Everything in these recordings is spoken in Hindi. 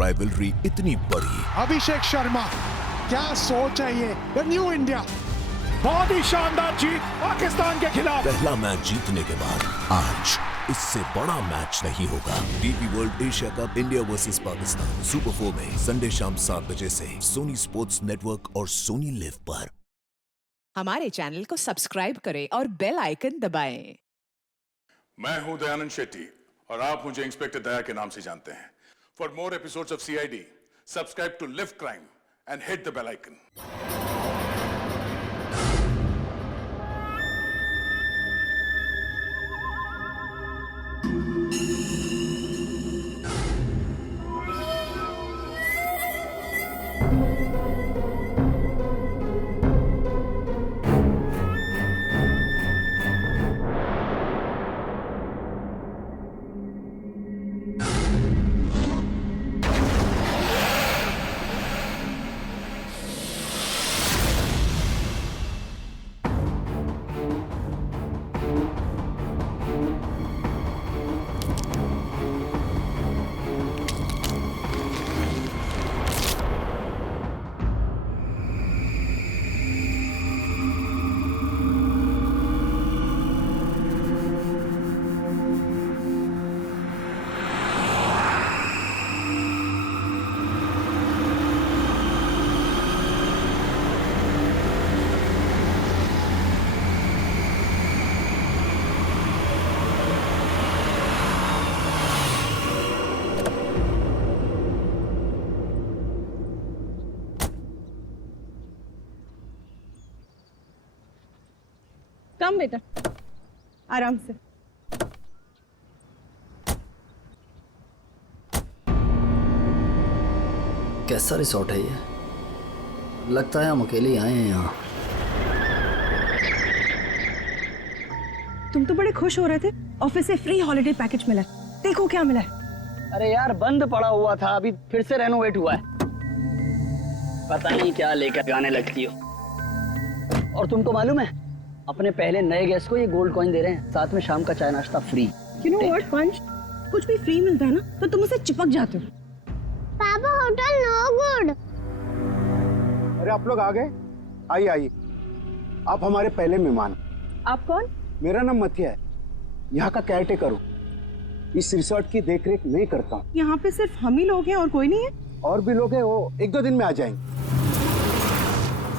राइवलरी इतनी बड़ी। अभिषेक शर्मा, क्या सोच है ये, द न्यू इंडिया। बहुत ही शानदार जीत पाकिस्तान के खिलाफ। पहला मैच जीतने के बाद आज इससे बड़ा मैच नहीं होगा। DP world Asia cup India versus Pakistan super 4 में संडे शाम 7 बजे से सोनी स्पोर्ट्स नेटवर्क और सोनी लिव पर। हमारे चैनल को सब्सक्राइब करें और बेल आइकन दबाएं। मैं हूं दयानंद शेट्टी और आप मुझे इंस्पेक्टर दया के नाम से जानते हैं। For more episodes of CID, subscribe to live crime and hit the bell icon. Come बेटा, आराम से। कैसा रिसोर्ट है ये? लगता है हम अकेले आए हैं यहाँ। तुम तो बड़े खुश हो रहे थे, ऑफिस से फ्री हॉलिडे पैकेज मिला है। देखो क्या मिला है। अरे यार बंद पड़ा हुआ था, अभी फिर से रेनोवेट हुआ है। पता नहीं क्या लेकर गाने लगती हो। और तुमको मालूम है, अपने पहले नए गेस्ट को ये गोल्ड कॉइन दे रहे हैं, साथ में शाम का चाय नाश्ता फ्री। यू नो व्हाट पंच, कुछ भी फ्री मिलता है ना तो तुम उसे चिपक जाते हो। पापा होटल नो गुड। अरे आप लोग आ गए? आइए आइए, आप हमारे पहले मेहमान। आप कौन? मेरा नाम मथिया है, यहाँ का केयर टेकर हूँ। इस रिसोर्ट की देखरेख मैं करता हूँ। यहाँ पे सिर्फ हम ही लोग हैं और कोई नहीं है? और भी लोग हैं, वो 1-2 दिन में आ जाएंगे।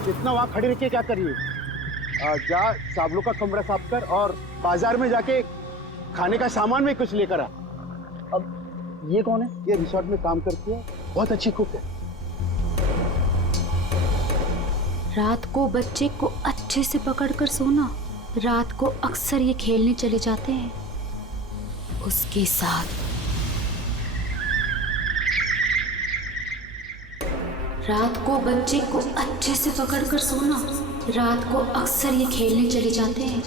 इतना वहाँ खड़े रह के क्या करिए, जा साबलों का कमरा साफ कर और बाजार में जाके खाने का सामान में कुछ लेकर आ। अब ये कौन है? ये रिसोर्ट में काम करती है, बहुत अच्छी कुक है। रात को बच्चे को अच्छे से पकड़कर सोना। रात को अक्सर ये खेलने चले जाते हैं उसके साथ। रात को बच्चे को अच्छे से पकड़कर सोना। रात को अक्सर ये खेलने चले जाते हैं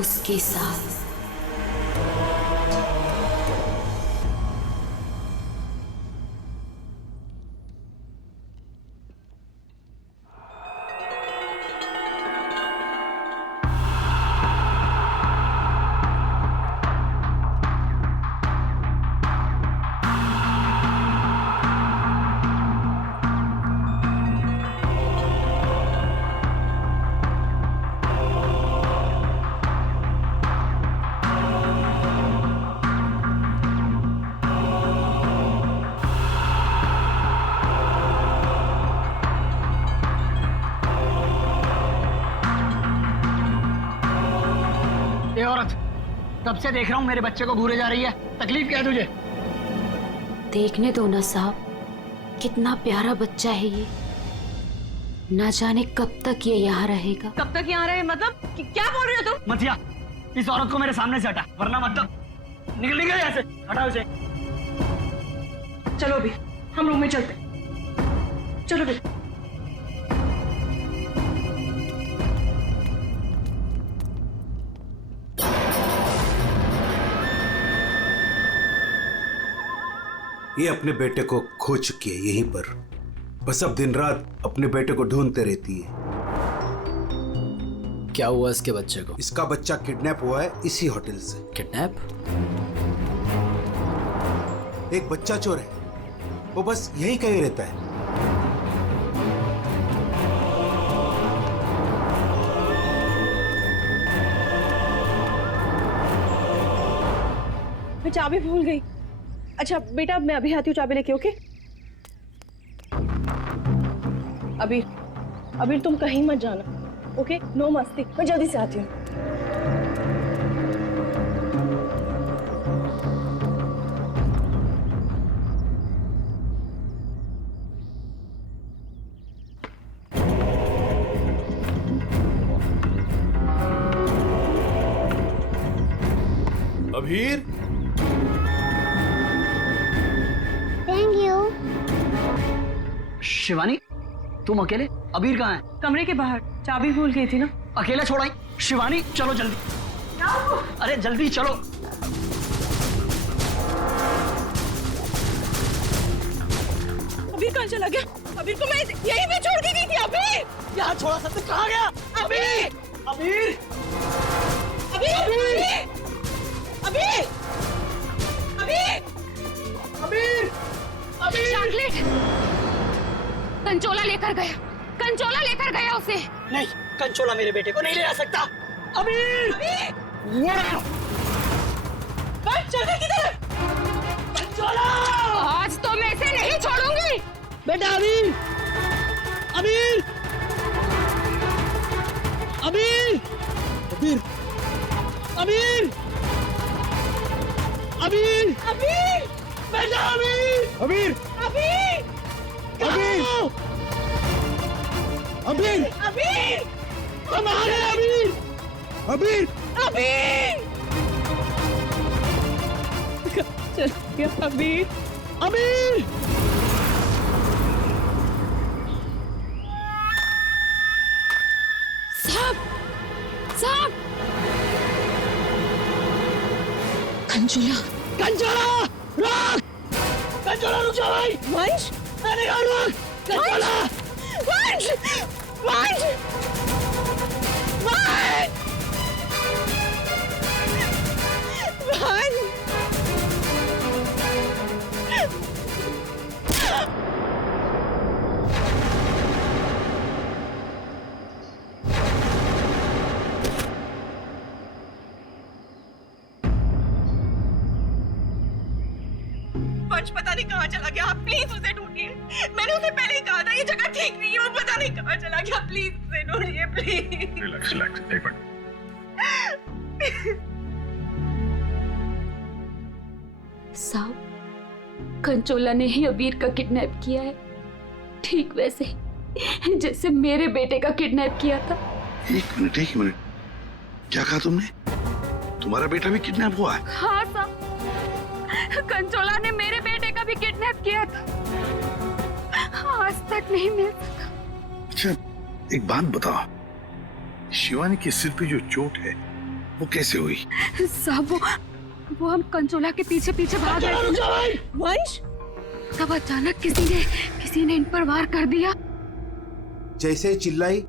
उसके साथ। ये औरत, तब से देख रहा हूँ मेरे बच्चे को घूरे जा रही है। तकलीफ क्या है तुझे? देखने दो ना साहब, कितना प्यारा बच्चा है ये। ना जाने कब तक ये यहाँ रहेगा। कब तक यहाँ रहे मतलब? क्या बोल रहे हो तुम? मथिया, इस औरत को मेरे सामने से हटा, वरना मतलब निकल गया यहाँ से। हटाओ इसे। चलो अभी हम रूम में चलते। चलो बेटा। ये अपने बेटे को खो चुकी है यहीं पर, बस अब दिन रात अपने बेटे को ढूंढते रहती है। क्या हुआ इसके बच्चे को? इसका बच्चा किडनैप हुआ है इसी होटल से। किडनैप? एक बच्चा चोर है, वो बस यही कहीं रहता है। मैं चाबी भूल गई। अच्छा बेटा, मैं अभी आती हूँ चाबी लेके। ओके अबीर तुम कहीं मत जाना। ओके, नो मस्ती। मैं जल्दी से आती हूँ। अबीर, थैंक यू। शिवानी, तुम अकेले? अबीर कहाँ है? कमरे के बाहर, चाबी भूल गई थी ना। अकेला छोड़ाई? शिवानी चलो जल्दी। अरे जल्दी चलो। अबीर कहाँ चला गया? अबीर को मैं यहीं पे छोड़ के गई थी। अबीर यहाँ छोड़ा था तो कहाँ गया? अबीर अबीर अबीर अबीर अबीर अबीर अबीर चॉकलेट कंचोला लेकर गया उसे। नहीं, कंचोला मेरे बेटे को नहीं ले आ सकता। अबीर चल किधर? कंचोला आज तो मैं इसे नहीं छोड़ूंगी। बेटा। अबीर अबीर अबीर अबीर अबीर अबीर अबीर बेटा। अबीर अबीर अबीर अबीर अबीर अबीर हमारे अबीर अबीर अबीर चल गया अबीर। अबीर साहब कंचोला रुक! कंचोला रुक जा भाई। वंश मैंने कहा रुक! कंचोला वंश वंश वंश वंश पता नहीं कहाँ चला गया। आप प्लीज उसे ढूंढिए। मैंने उसे पहले ही कहा था ये जगह ठीक नहीं है। वो पता नहीं कहाँ चला गया। प्लीज उसे ढूंढिए प्लीज। रिलैक्स रिलैक्स, एक मिनट। साहब कंचोला ने ही अबीर का किडनैप किया है, ठीक वैसे ही जैसे मेरे बेटे का किडनैप किया था। एक मिनट, क्या कहा तुमने? तुम्हारा बेटा भी किडनैप हुआ है? हाँ साहब, कंचोला ने मेरे बेटे का भी किडनैप किया था, आज तक नहीं मिल सका। अच्छा एक बात बताओ, शिवानी के सिर पे जो चोट है वो कैसे हुई? साहब वो हम कंचोला के पीछे पीछे भाग रहे थे वंश, तब अचानक किसी ने इन पर वार कर दिया। जैसे ही चिल्लाई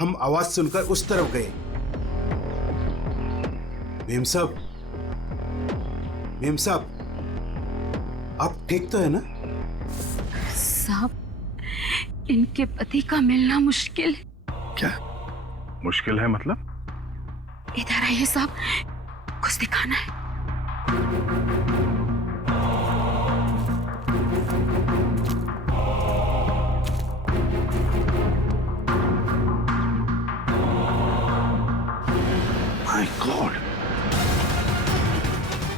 हम आवाज सुनकर उस तरफ गए। मेम साहब आप ठीक तो है ना? साहब इनके पति का मिलना मुश्किल है। क्या मुश्किल है मतलब? इधर आइए साहब, कुछ दिखाना है। माय गॉड,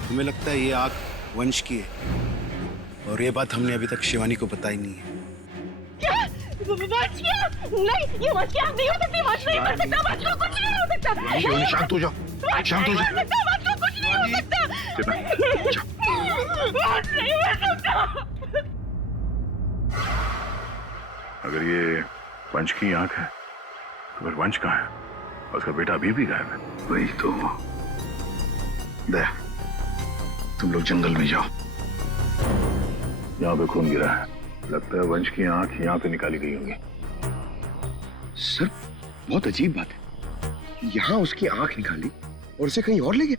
हमें लगता है ये आग वंश की है और ये बात हमने अभी तक शिवानी को बताई नहीं है। क्या? वंश क्या? नहीं, ये वंश की आग नहीं हो सकती। वंश नहीं मर सकता। वंश को कुछ नहीं हो सकता। शिवानी शांत हो जाओ, शांत हो जाओ। वंश को कुछ नहीं हो सकता। वंश नहीं मर सकता। अगर ये वंश की आंख है तो फिर वंश कहाँ है? उसका बेटा अभी भी गायब है। वही तो। दया, तुम लोग जंगल में जाओ। यहाँ पे खून गिरा है, लगता है वंश की आंख यहाँ पे निकाली गई होंगी। सर बहुत अजीब बात है, यहाँ उसकी आंख निकाली और उसे कहीं और ले गया।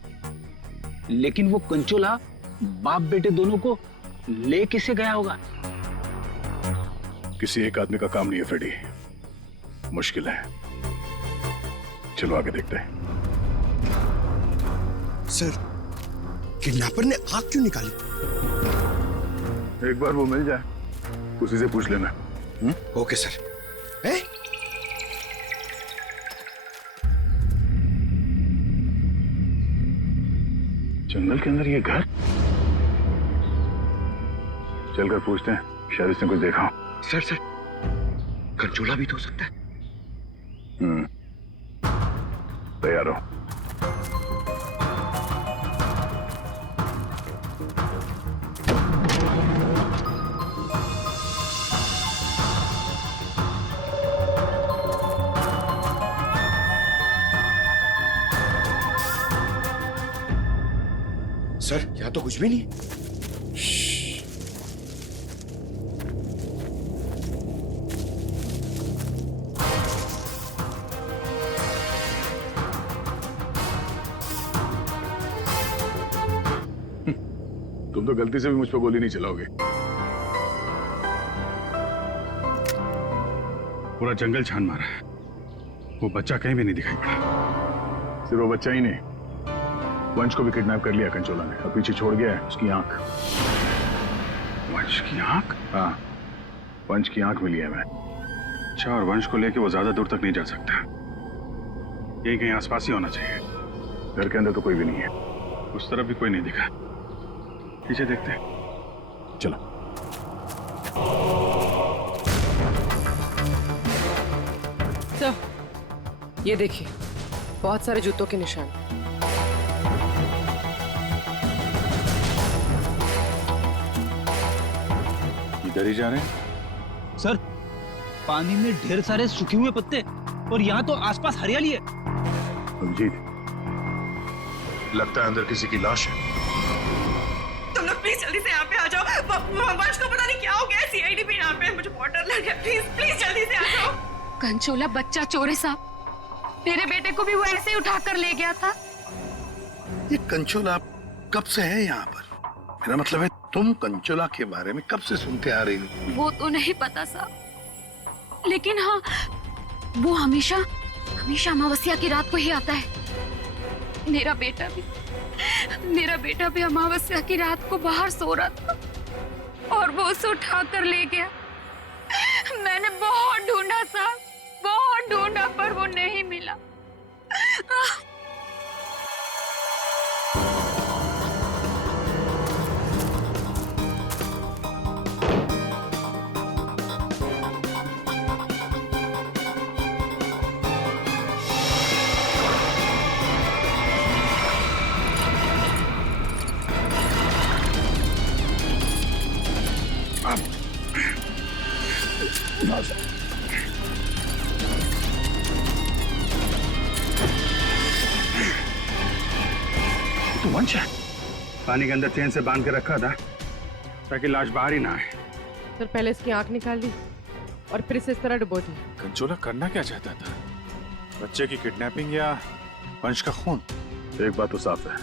लेकिन वो कंचोला बाप बेटे दोनों को ले किसे गया होगा? किसी एक आदमी का काम नहीं है फ्रेडी, मुश्किल है। चलो आगे देखते हैं। सर, किडनैपर ने आग क्यों निकाली? एक बार वो मिल जाए, उसी से पूछ लेना। Okay sir. जंगल के अंदर ये घर, चलकर पूछते हैं, शायद इसने कुछ देखा हो। सर, कंचोला भी तो हो सकता है। तैयार हो? सर, यहाँ तो कुछ भी नहीं। तुम तो गलती से भी मुझ पर गोली नहीं चलाओगे। पूरा जंगल छान मारा है, वो बच्चा कहीं भी नहीं दिखाई पड़ा। सिर्फ वो बच्चा ही नहीं, वंश को भी किडनैप कर लिया कंचोला ने और पीछे छोड़ गया है उसकी आंख। वंश की आंख? हाँ, वंश की आंख मिली है मैं। अच्छा, और वंश को लेके वो ज्यादा दूर तक नहीं जा सकता, यही कहीं आसपास ही होना चाहिए। घर के अंदर तो कोई भी नहीं है, उस तरफ भी कोई नहीं दिखा। पीछे देखते हैं, चलो। सर, ये देखिए, बहुत सारे जूतों के निशान। इधर ही जा रहे हैं? सर, पानी में ढेर सारे सूखे हुए पत्ते और यहाँ तो आसपास हरियाली है। अभिजीत, लगता है अंदर किसी की लाश है। तुम लोग प्लीज जल्दी से यहाँ पे आ जाओ। वंश को पता नहीं क्या हो गया, सीआईडी भी यहाँ पे, मुझे बहुत डर लग गया। प्लीज जल्दी से आ जाओ। कंचोला बच्चा चोर है साहब, मेरे बेटे को भी वो ऐसे ही उठा कर ले गया था। ये कंचोला कब से है यहाँ पर? मेरा मतलब है, तुम कंचोला के बारे में कब से सुनते आ रही हो? वो तो नहीं पता साहब, लेकिन हाँ, वो हमेशा अमावस्या की रात को ही आता है। मेरा बेटा भी अमावस्या की रात को बाहर सो रहा था और वो उसे उठा कर ले गया। मैंने बहुत ढूंढा साहब, बहुत ढूंढा, पर वो नहीं मिला। तो वंश है, पानी के अंदर चेन से बांध के रखा था ताकि लाश बाहर ही ना आए। सर, पहले इसकी आंख निकाल दी और फिर इसे इस तरह डुबो दी। कंचोला करना क्या चाहता था? बच्चे की किडनैपिंग या वंश का खून? एक बात तो साफ है,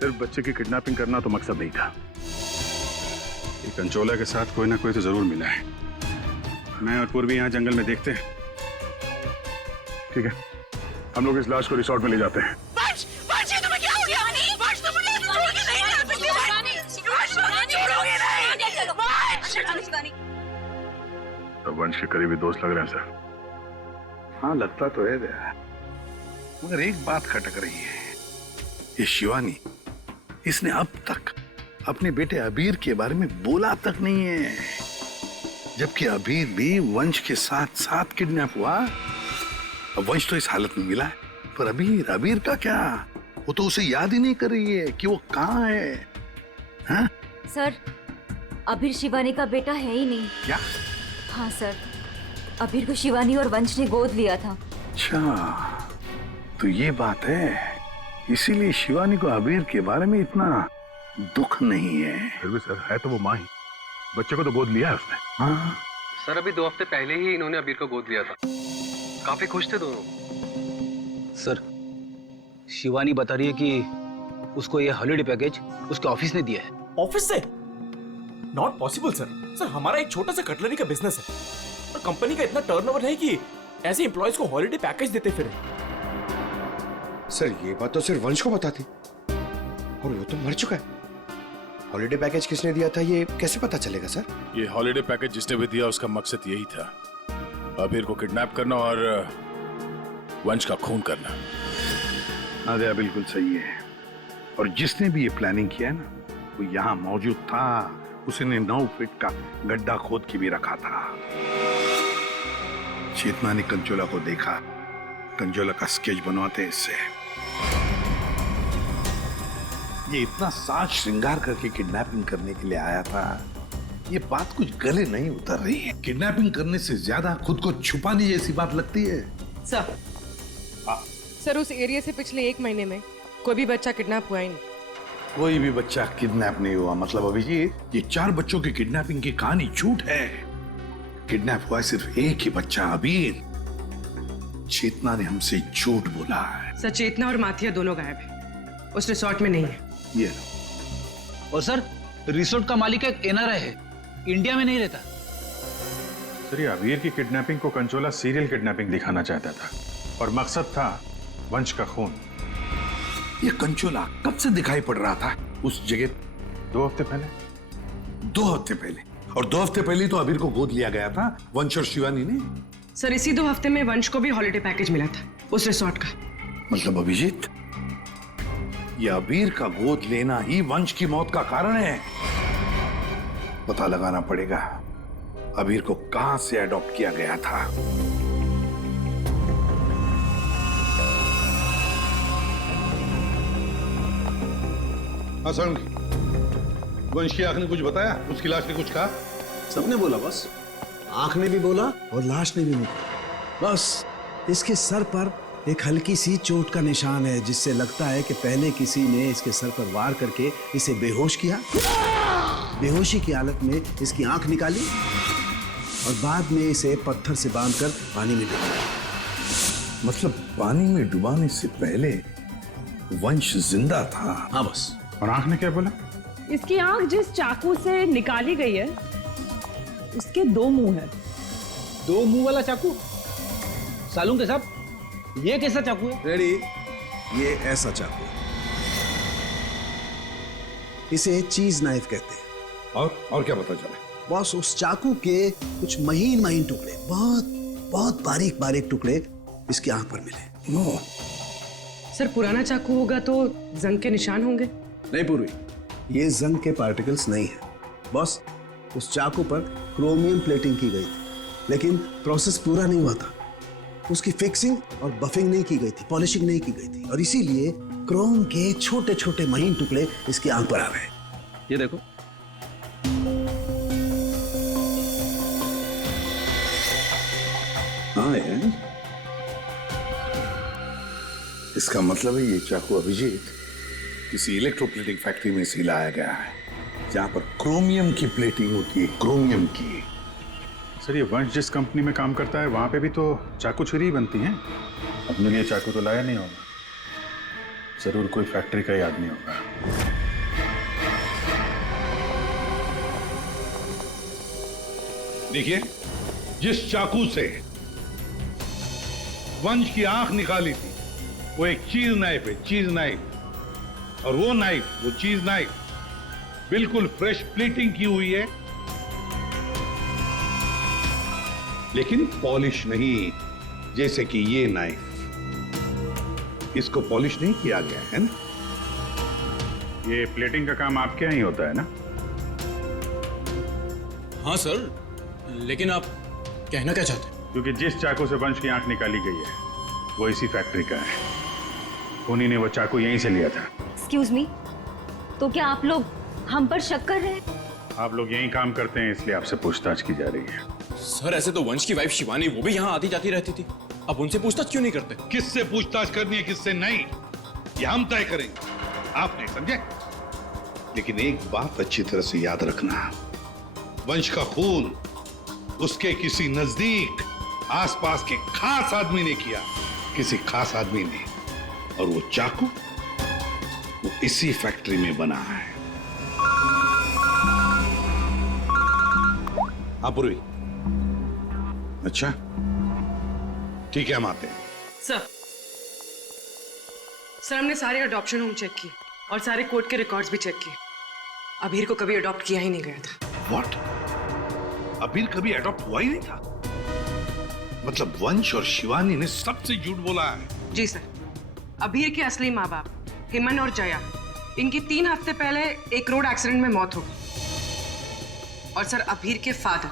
सिर्फ बच्चे की किडनैपिंग करना तो मकसद नहीं था। ये कंचोला के साथ कोई ना कोई तो जरूर मिला है। मैं और पूर्वी यहाँ जंगल में देखते हैं। ठीक है, हम लोग इस लाश को रिसोर्ट में ले जाते हैं। वंश, ये तुम्हें क्या हो गया? वंश, तुम मुझे छोड़ के नहीं जा सकते। वंश, मुझे छोड़ोगे नहीं। तो वंश के करीबी दोस्त लग रहे हैं सर। हाँ, लगता तो है दया, मगर एक बात खटक रही है। ये शिवानी, इसने अब तक अपने बेटे अबीर के बारे में बोला तक नहीं है, जबकि अबीर भी वंश के साथ साथ किडनैप हुआ। अब वंश तो इस हालत में मिला है, पर अबीर का क्या? वो तो उसे याद ही नहीं कर रही है कि वो कहाँ है। हाँ? सर, अबीर शिवानी का बेटा है ही नहीं। क्या? हाँ सर, अबीर को शिवानी और वंश ने गोद लिया था। अच्छा, तो ये बात है, इसीलिए शिवानी को अबीर के बारे में इतना दुख नहीं है। फिर भी सर, है तो वो माँ ही, बच्चे को तो गोद लिया है उसने। हाँ सर, अभी 2 हफ्ते पहले ही इन्होंने अबीर को गोद लिया था, काफी खुश थे दोनों। सर, शिवानी बता रही है कि उसको ये हॉलिडे पैकेज उसके ऑफिस ने दिया है। ऑफिस से? Not possible sir. सर हमारा एक छोटा सा कटलरी का बिजनेस है और कंपनी का इतना टर्नओवर है कि ऐसे एम्प्लॉयज को हॉलिडे पैकेज देते फिर। सर ये बात तो सिर्फ वंश को पता थी और वो तो मर चुका है। हॉलिडे पैकेज किसने दिया था ये कैसे पता चलेगा सर? ये हॉलिडे पैकेज जिसने भी दिया उसका मकसद यही था, अबीर को किडनैप करना और वंश का खून करना। नादिया बिल्कुल सही है। और जिसने भी ये प्लानिंग किया है ना, वो यहाँ मौजूद था। उसने 9 फीट का गड्ढा खोद के भी रखा था। चेतना ने कंचोला को देखा, कंचोला का स्केच बनवाते इससे। ये इतना साज श्रृंगार करके किडनैपिंग करने के लिए आया था, ये बात कुछ गले नहीं उतर रही है। किडनैपिंग करने से ज्यादा खुद को छुपाने जैसी बात लगती है। सर सर उस एरिया से पिछले 1 महीने में कोई भी बच्चा किडनैप हुआ ही नहीं। कोई भी बच्चा किडनैप नहीं हुआ मतलब अभिजीत, ये 4 बच्चों की किडनैपिंग की कहानी झूठ है। किडनैप हुआ सिर्फ एक ही बच्चा, अबीर। चेतना ने हमसे झूठ बोला है। सर चेतना और माथिया दोनों गायब है, उस रिसोर्ट में नहीं है। ये लो। और सर रिसोर्ट का मालिक एक एनआरआई है, इंडिया में नहीं रहता। सर ये अबीर की किडनैपिंग को कंचोला सीरियल किडनैपिंग दिखाना चाहता था और मकसद था वंश का खून। ये कंचोला कब से दिखाई पड़ रहा था उस जगह? 2 हफ्ते पहले। 2 हफ्ते पहले? और 2 हफ्ते पहले तो अबीर को गोद लिया गया था वंश और शिवानी ने। सर इसी 2 हफ्ते में वंश को भी हॉलिडे पैकेज मिला था उस रिसोर्ट का। मतलब अभिजीत, ये अबीर का गोद लेना ही वंश की मौत का कारण है। पता लगाना पड़ेगा अबीर को कहां से अडॉप्ट किया गया था। हाँ सर, वंश की आंख ने कुछ बताया? उसकी लाश ने कुछ कहा? सबने बोला बस, आंख ने भी बोला और लाश ने भी बोला। बस इसके सर पर एक हल्की सी चोट का निशान है, जिससे लगता है कि पहले किसी ने इसके सर पर वार करके इसे बेहोश किया। बेहोशी की हालत में इसकी आंख निकाली और बाद में इसे पत्थर से बांधकर पानी में डुबाया। मतलब पानी में डुबाने से पहले वंश जिंदा था? हाँ बस। और आंख ने क्या बोला? इसकी आंख जिस चाकू से निकाली गई है उसके 2 मुंह है। 2 मुंह वाला चाकू? सालून के साहब, ये कैसा चाकू है? रेडी, ये ऐसा चाकू है, इसे चीज नाइफ कहते हैं। और क्या पता चला? बॉस उस चाकू के कुछ महीन महीन टुकड़े, बहुत बारीक बारीक टुकड़े इसकी आंख पर मिले। नो सर पुराना चाकू होगा तो जंग के निशान होंगे। नहीं पूर्वी, ये जंग के पार्टिकल्स नहीं है बॉस। उस चाकू पर क्रोमियम प्लेटिंग की गई थी, लेकिन प्रोसेस पूरा नहीं हुआ था। उसकी फिक्सिंग और बफिंग नहीं की गई थी, पॉलिशिंग नहीं की गई थी, और इसीलिए क्रोम के छोटे छोटे महीन टुकड़े इसकी आंख पर आ गए। ये देखो, हाँ यार, इसका मतलब है ये चाकू अभिजीत किसी इलेक्ट्रोप्लेटिंग फैक्ट्री में से लाया गया है, जहां पर क्रोमियम की प्लेटिंग होती है, क्रोमियम की। सर ये वंश जिस कंपनी में काम करता है वहां पे भी तो चाकू छुरी ही बनती हैं। अपने लिए चाकू तो लाया नहीं होगा, जरूर कोई फैक्ट्री का ही आदमी होगा। देखिए, जिस चाकू से वंश की आंख निकाली थी वो एक चीज नाइफ है, चीज नाइफ। और वो नाइफ, वो चीज नाइफ बिल्कुल फ्रेश प्लेटिंग की हुई है, लेकिन पॉलिश नहीं, जैसे कि ये नाइफ। इसको पॉलिश नहीं किया गया है ना। ये प्लेटिंग का काम आपके यहाँ ही होता है ना? हाँ सर, लेकिन आप कहना क्या चाहते हैं? क्योंकि जिस चाकू से वंश की आंख निकाली गई है वो इसी फैक्ट्री का है। उन्हीं ने वो चाकू यहीं से लिया था। एक्सक्यूज मी, तो क्या आप लोग हम पर शक कर रहे हैं? आप लोग यहीं काम करते हैं इसलिए आपसे पूछताछ की जा रही है। सर ऐसे तो वंश की वाइफ शिवानी वो भी यहाँ आती जाती रहती थी, अब उनसे पूछताछ क्यों नहीं करते? किससे पूछताछ करनी है किससे नहीं, ये हम तय करेंगे, आप नहीं समझे। लेकिन एक बात अच्छी तरह से याद रखना, वंश का खून उसके किसी नजदीक आसपास के खास आदमी ने किया, किसी खास आदमी ने। और वो चाकू वो इसी फैक्ट्री में बना है। हाँ पूर्वी। अच्छा ठीक है, हम आते हैं। सर हमने सारे अडॉप्शन होम चेक किए और सारे कोर्ट के रिकॉर्ड्स भी चेक किए। अबीर को कभी अडॉप्ट किया ही नहीं गया था। व्हाट? अबीर कभी अडॉप्ट हुआ ही नहीं था? मतलब वंश और शिवानी ने सबसे झूठ बोला है? जी सर, अबीर के असली माँ बाप हेमन और जया, इनकी 3 हफ्ते पहले एक रोड एक्सीडेंट में मौत हो गई। और सर अबीर के फादर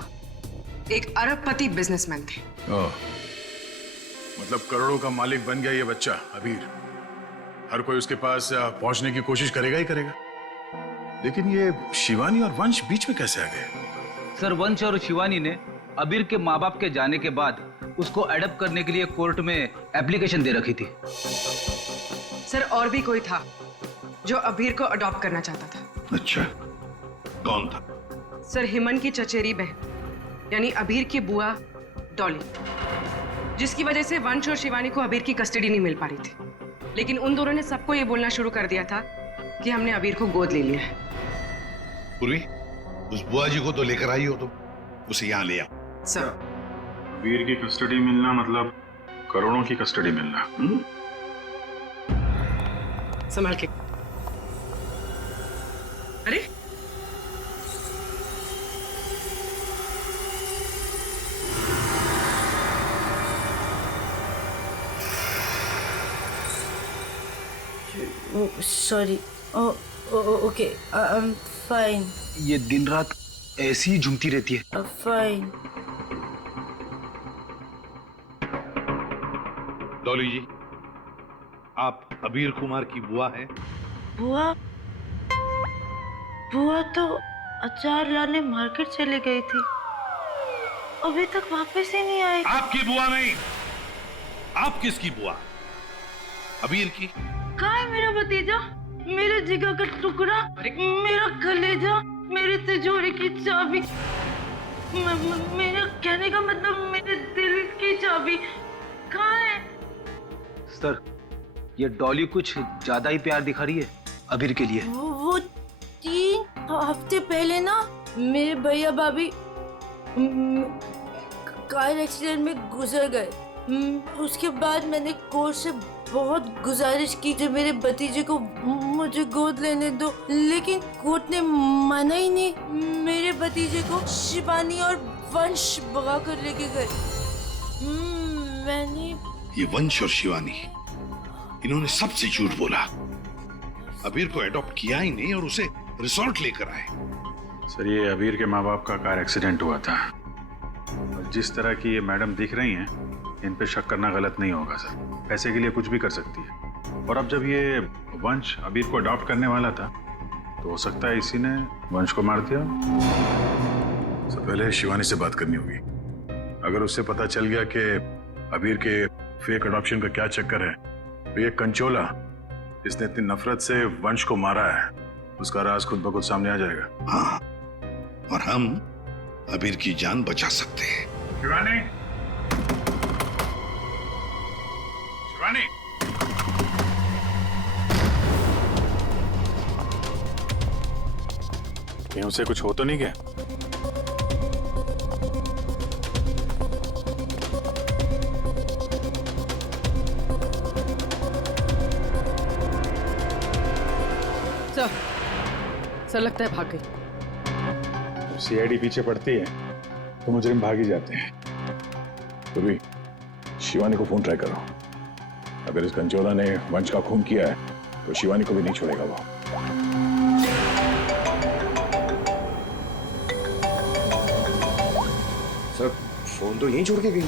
एक अरबपति बिजनेसमैन थे। मतलब करोड़ों का मालिक बन गया ये बच्चा अबीर। हर कोई उसके पास पहुंचने की कोशिश करेगा ही करेगा। लेकिन ये शिवानी और वंश बीच में कैसे आ गए? सर वंश और शिवानी ने अबीर के माँ बाप के जाने के बाद उसको अडॉप्ट करने के लिए कोर्ट में एप्लीकेशन दे रखी थी। सर और भी कोई था जो अबीर को अडॉप्ट करना चाहता था। अच्छा, कौन था? सर हेमन की चचेरी बहन यानी अबीर की बुआ डॉली, जिसकी वजह से वंश और शिवानी को अबीर की कस्टडी नहीं मिल पा रही थी। लेकिन उन दोनों ने सबको ये बोलना शुरू कर दिया था कि हमने अबीर को गोद ले लिया है। पूर्वी, उस बुआ जी को तो लेकर आई हो तुम, उसे यहाँ ले आओ। सर अबीर की कस्टडी मिलना मतलब करोड़ों की कस्टडी मिलना। संभाल के। अरे sorry. Okay, I am fine. ये दिन रात ऐसी ही झूमती रहती है। फाइन। डॉली जी, आप अबीर कुमार की बुआ हैं? बुआ? बुआ तो अचार लाने मार्केट चली गई थी, अभी तक वापस ही नहीं आई। आपकी बुआ नहीं। आप किसकी बुआ? अबीर की? कहाँ है मेरा भतीजा, मेरे जिगर का टुकड़ा, मेरा कलेजा, मेरी तिजोरी की चाबी, मेरा कहने का मतलब मेरे दिल की चाबी कहाँ है? सर ये डॉली कुछ ज्यादा ही प्यार दिखा रही है अबीर के लिए। वो 3 हफ्ते पहले ना मेरे भैया भाभी कार एक्सीडेंट में गुजर गए। उसके बाद मैंने कोर्ट से बहुत गुजारिश की कि मेरे भतीजे को मुझे गोद लेने दो, लेकिन कोर्ट ने माना ही नहीं। मेरे भतीजे को शिवानी और वंश भगा कर लेके गए। मैंने ये वंश और शिवानी, इन्होंने सबसे झूठ बोला। अबीर को अडॉप्ट किया ही नहीं और उसे रिसोर्ट लेकर आए। सर ये अबीर के माँ बाप का कार एक्सीडेंट हुआ था। और जिस तरह की ये मैडम दिख रही हैं, इन पे शक करना गलत नहीं होगा सर। पैसे के लिए कुछ भी कर सकती है। और अब जब ये वंश अबीर को अडॉप्ट करने वाला था, तो हो सकता है इसी ने वंश को मार दिया। सबसे पहले शिवानी से बात करनी होगी। अगर उससे पता चल गया कि अबीर के फेक अडॉप्शन का क्या चक्कर है, तो ये कंचोला इसने इतनी नफरत से वंश को मारा है, उसका राज खुद ब खुद सामने आ जाएगा। हाँ, और हम अबीर की जान बचा सकते हैं। शिवानी, शिवानी, कहीं उसे कुछ हो तो नहीं गया? सर लगता है भाग गई। सीआईडी पीछे पड़ती है तो मुजरिम भाग ही जाते हैं। तो भी शिवानी को फोन ट्राई करो। अगर इस कंचोला ने वंश का खून किया है तो शिवानी को भी नहीं छोड़ेगा वो। सर फोन तो यहीं छोड़ के गई।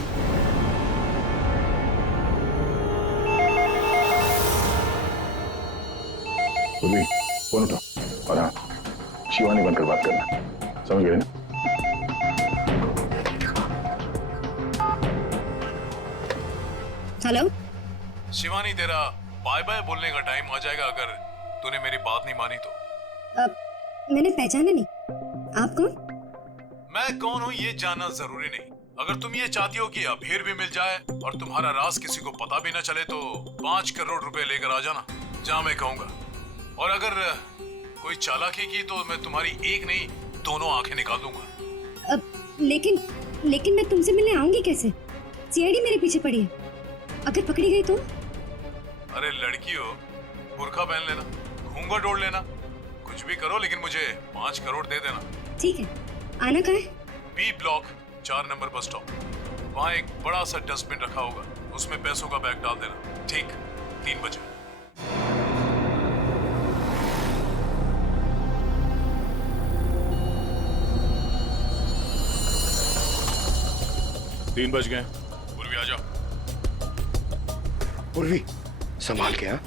तो भी फोन उठो और हाँ, शिवानी बनकर बात करना, समझ गए ना? हेलो शिवानी, तेरा बाय बाय बोलने का टाइम आ जाएगा अगर तूने मेरी बात नहीं मानी तो। मैंने पहचाना नहीं, आप कौन? मैं कौन हूँ ये जानना जरूरी नहीं। अगर तुम ये चाहती हो कि अबीर भी मिल जाए और तुम्हारा राज किसी को पता भी ना चले, तो 5 करोड़ रुपए लेकर आ जाना जहाँ मैं कहूँगा। और अगर कोई चालाकी की तो मैं तुम्हारी एक नहीं 2 आंखें निकाल दूंगा। लेकिन मैं तुमसे मिलने आऊंगी कैसे? सीआईडी मेरे पीछे पड़ी है। अगर पकड़ी गई तो? अरे लड़की हो, बुर्का पहन लेना, घूंघट ओढ़ लेना, कुछ भी करो लेकिन मुझे 5 करोड़ दे देना। ठीक है। आना कहाँ है? B block 4 number bus stop. वहाँ एक बड़ा सा डस्टबिन रखा होगा, उसमें पैसों का बैग डाल देना। ठीक 3 बजे। 3 बज गए। पूर्वी आ जाओ। पूर्वी संभाल के। हाँ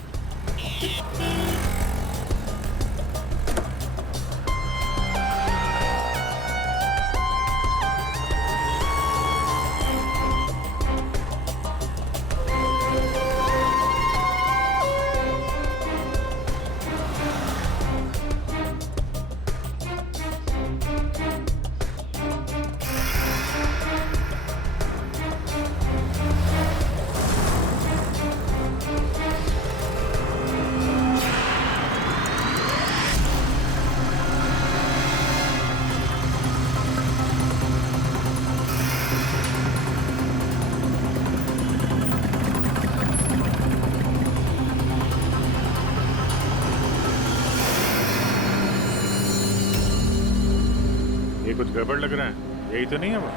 कुछ गड़बड़ लग रहा है, यही तो नहीं है वो?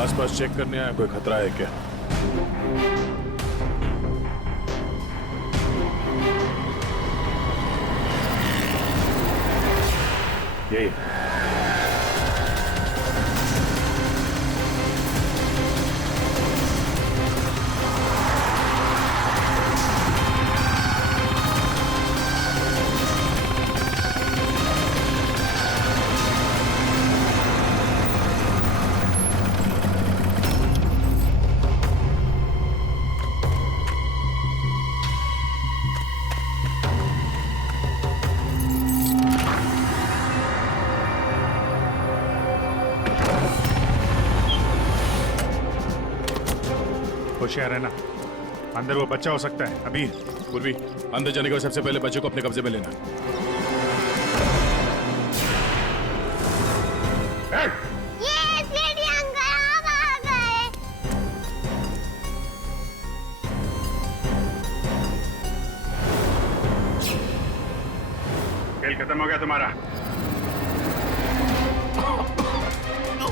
आसपास चेक करने आया, कोई खतरा है क्या? यही होशियार है ना, अंदर वो बच्चा हो सकता है। अभी पूर्वी अंदर जाने के सबसे पहले बच्चे को अपने कब्जे में लेना। खेल खत्म हो गया तुम्हारा।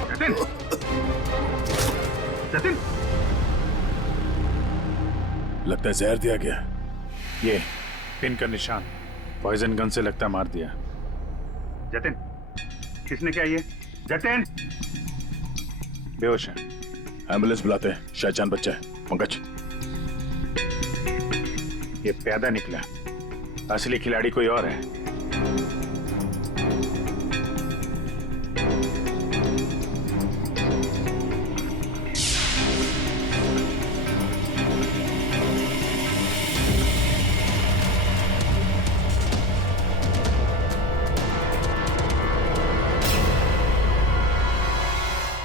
जतिन, जतिन, लगता है जहर दिया गया। ये पिन का निशान पॉइजन गन से लगता मार दिया। जतिन, किसने किया ये? जतिन बेहोश है, एम्बुलेंस बुलाते हैं, शायद जान बच्चा है। पंकज, ये प्यादा निकला, असली खिलाड़ी कोई और है।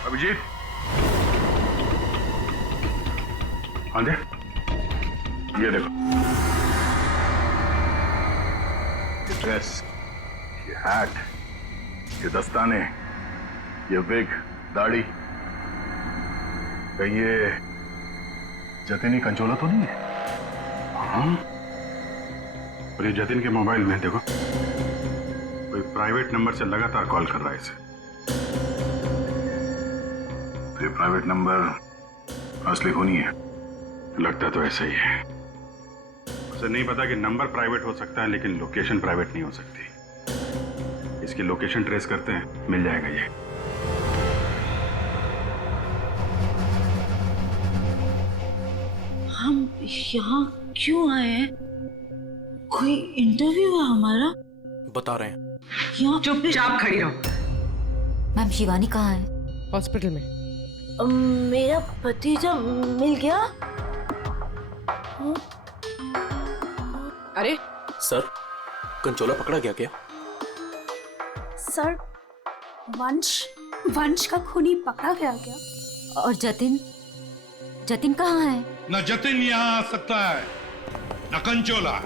अभिजीत, हाँ दे, ये देखो, ये ड्रेस, ये हैट, ये दस्ताने, ये विग, दाढ़ी, कहीं ये जतिन ही कंचोला तो नहीं है? हाँ, और ये जतिन के मोबाइल में देखो, कोई प्राइवेट नंबर से लगातार कॉल कर रहा है इसे। ये प्राइवेट नंबर असली को नहीं है, लगता तो ऐसा ही है। उसे नहीं पता कि नंबर प्राइवेट हो सकता है लेकिन लोकेशन प्राइवेट नहीं हो सकती। इसकी लोकेशन ट्रेस करते हैं, मिल जाएगा ये। हम यहाँ क्यों आए हैं? कोई इंटरव्यू है हमारा? बता रहे हैं। यहाँ चुपचाप खड़ी रहो। मैम शिवानी कहाँ है? हॉस्पिटल में। मेरा भतीजा मिल गया? अरे सर, कंचोला पकड़ा गया क्या? सर, वंश का खूनी पकड़ा गया क्या? और जतिन कहाँ है? न जतिन यहाँ आ सकता है न कंचोला,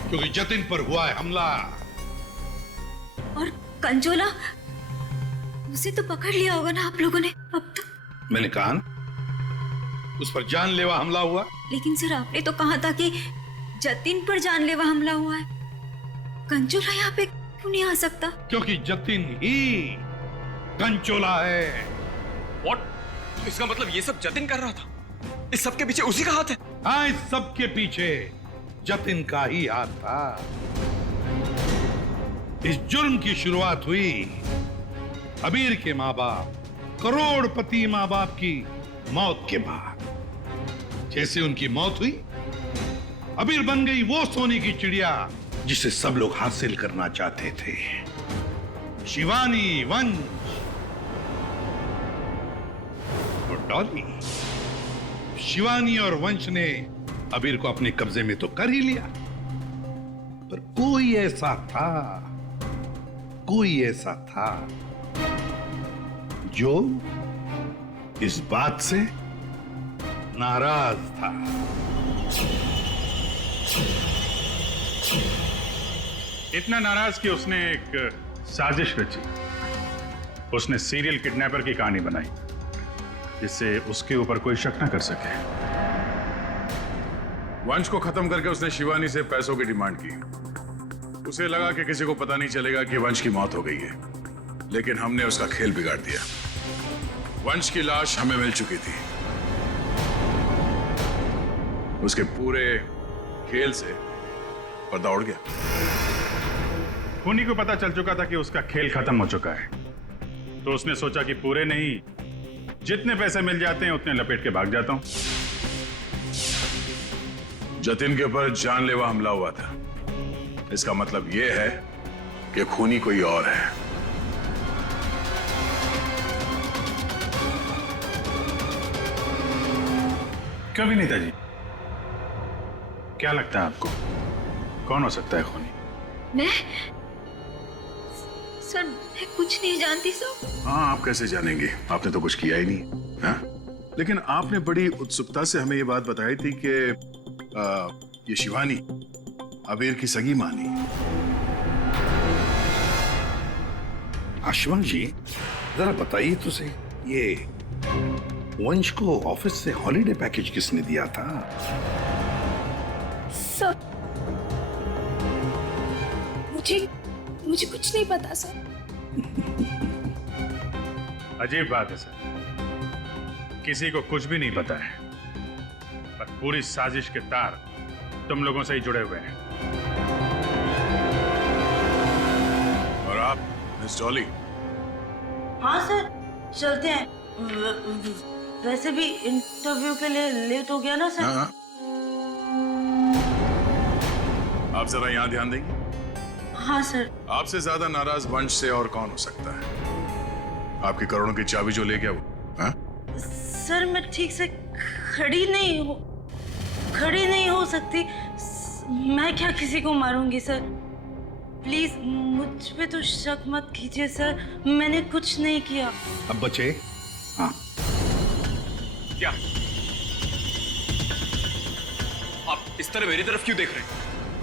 क्योंकि जतिन पर हुआ है हमला। और कंचोला उसे तो पकड़ लिया होगा ना आप लोगों ने अब तक। मैंने कहा ना, उस पर जानलेवा हमला हुआ। लेकिन सर आपने तो कहा था कि जतिन पर जानलेवा हमला हुआ है। कंचोला यहाँ पे क्यों नहीं आ सकता? क्योंकि जतिन ही कंचोला है। What? इसका मतलब ये सब जतिन कर रहा था? इस सब के पीछे उसी का हाथ है? हाँ, इस सब के पीछे जतिन का ही हाथ था। इस जुर्म की शुरुआत हुई अबीर के माँ बाप, करोड़पति माँ बाप की मौत के बाद। जैसे उनकी मौत हुई, अबीर बन गई वो सोने की चिड़िया जिसे सब लोग हासिल करना चाहते थे। शिवानी, वंश और डॉली। शिवानी और वंश ने अबीर को अपने कब्जे में तो कर ही लिया, पर कोई ऐसा था जो इस बात से नाराज था। इतना नाराज कि उसने एक साजिश रची। उसने सीरियल किडनैपर की कहानी बनाई जिससे उसके ऊपर कोई शक न कर सके। वंश को खत्म करके उसने शिवानी से पैसों की डिमांड की। उसे लगा कि किसी को पता नहीं चलेगा कि वंश की मौत हो गई है, लेकिन हमने उसका खेल बिगाड़ दिया। वंश की लाश हमें मिल चुकी थी। उसके पूरे खेल से पर्दा उड़ गया। खूनी को पता चल चुका था कि उसका खेल खत्म हो चुका है, तो उसने सोचा कि पूरे नहीं, जितने पैसे मिल जाते हैं उतने लपेट के भाग जाता हूं। जतिन के ऊपर जानलेवा हमला हुआ था। इसका मतलब यह है कि खूनी कोई और है। क्यों विनीता जी, क्या लगता है आपको कौन हो सकता है खूनी? मैं सर, मैं कुछ नहीं जानती सर। हाँ, आप कैसे जानेंगे? आपने तो कुछ किया ही नहीं। हाँ? लेकिन आपने बड़ी उत्सुकता से हमें ये बात बताई थी कि ये शिवानी अबीर की सगी मानी। आशुमान जी, जरा बताइए तो सही, ये वंश को ऑफिस से हॉलिडे पैकेज किसने दिया था? सर, मुझे कुछ नहीं पता सर। अजीब बात है सर, किसी को कुछ भी नहीं पता है, पर पूरी साजिश के तार तुम लोगों से ही जुड़े हुए हैं। और आप मिस डॉली? हाँ सर, चलते हैं। वैसे भी इंटरव्यू के लिए लेट हो गया ना सर। हाँ। आप जरा यहाँ ध्यान देंगे? हाँ सर। आपसे ज्यादा नाराज वंश से और कौन हो सकता है? आपकी करोड़ों की चाबी जो ले गया वो। हाँ? सर, मैं ठीक से खड़ी नहीं हो सकती। मैं क्या किसी को मारूंगी सर? प्लीज मुझ पे तो शक मत कीजिए सर, मैंने कुछ नहीं किया। अब बचे? हाँ। क्या आप इस तरह मेरी तरफ क्यों देख रहे हैं?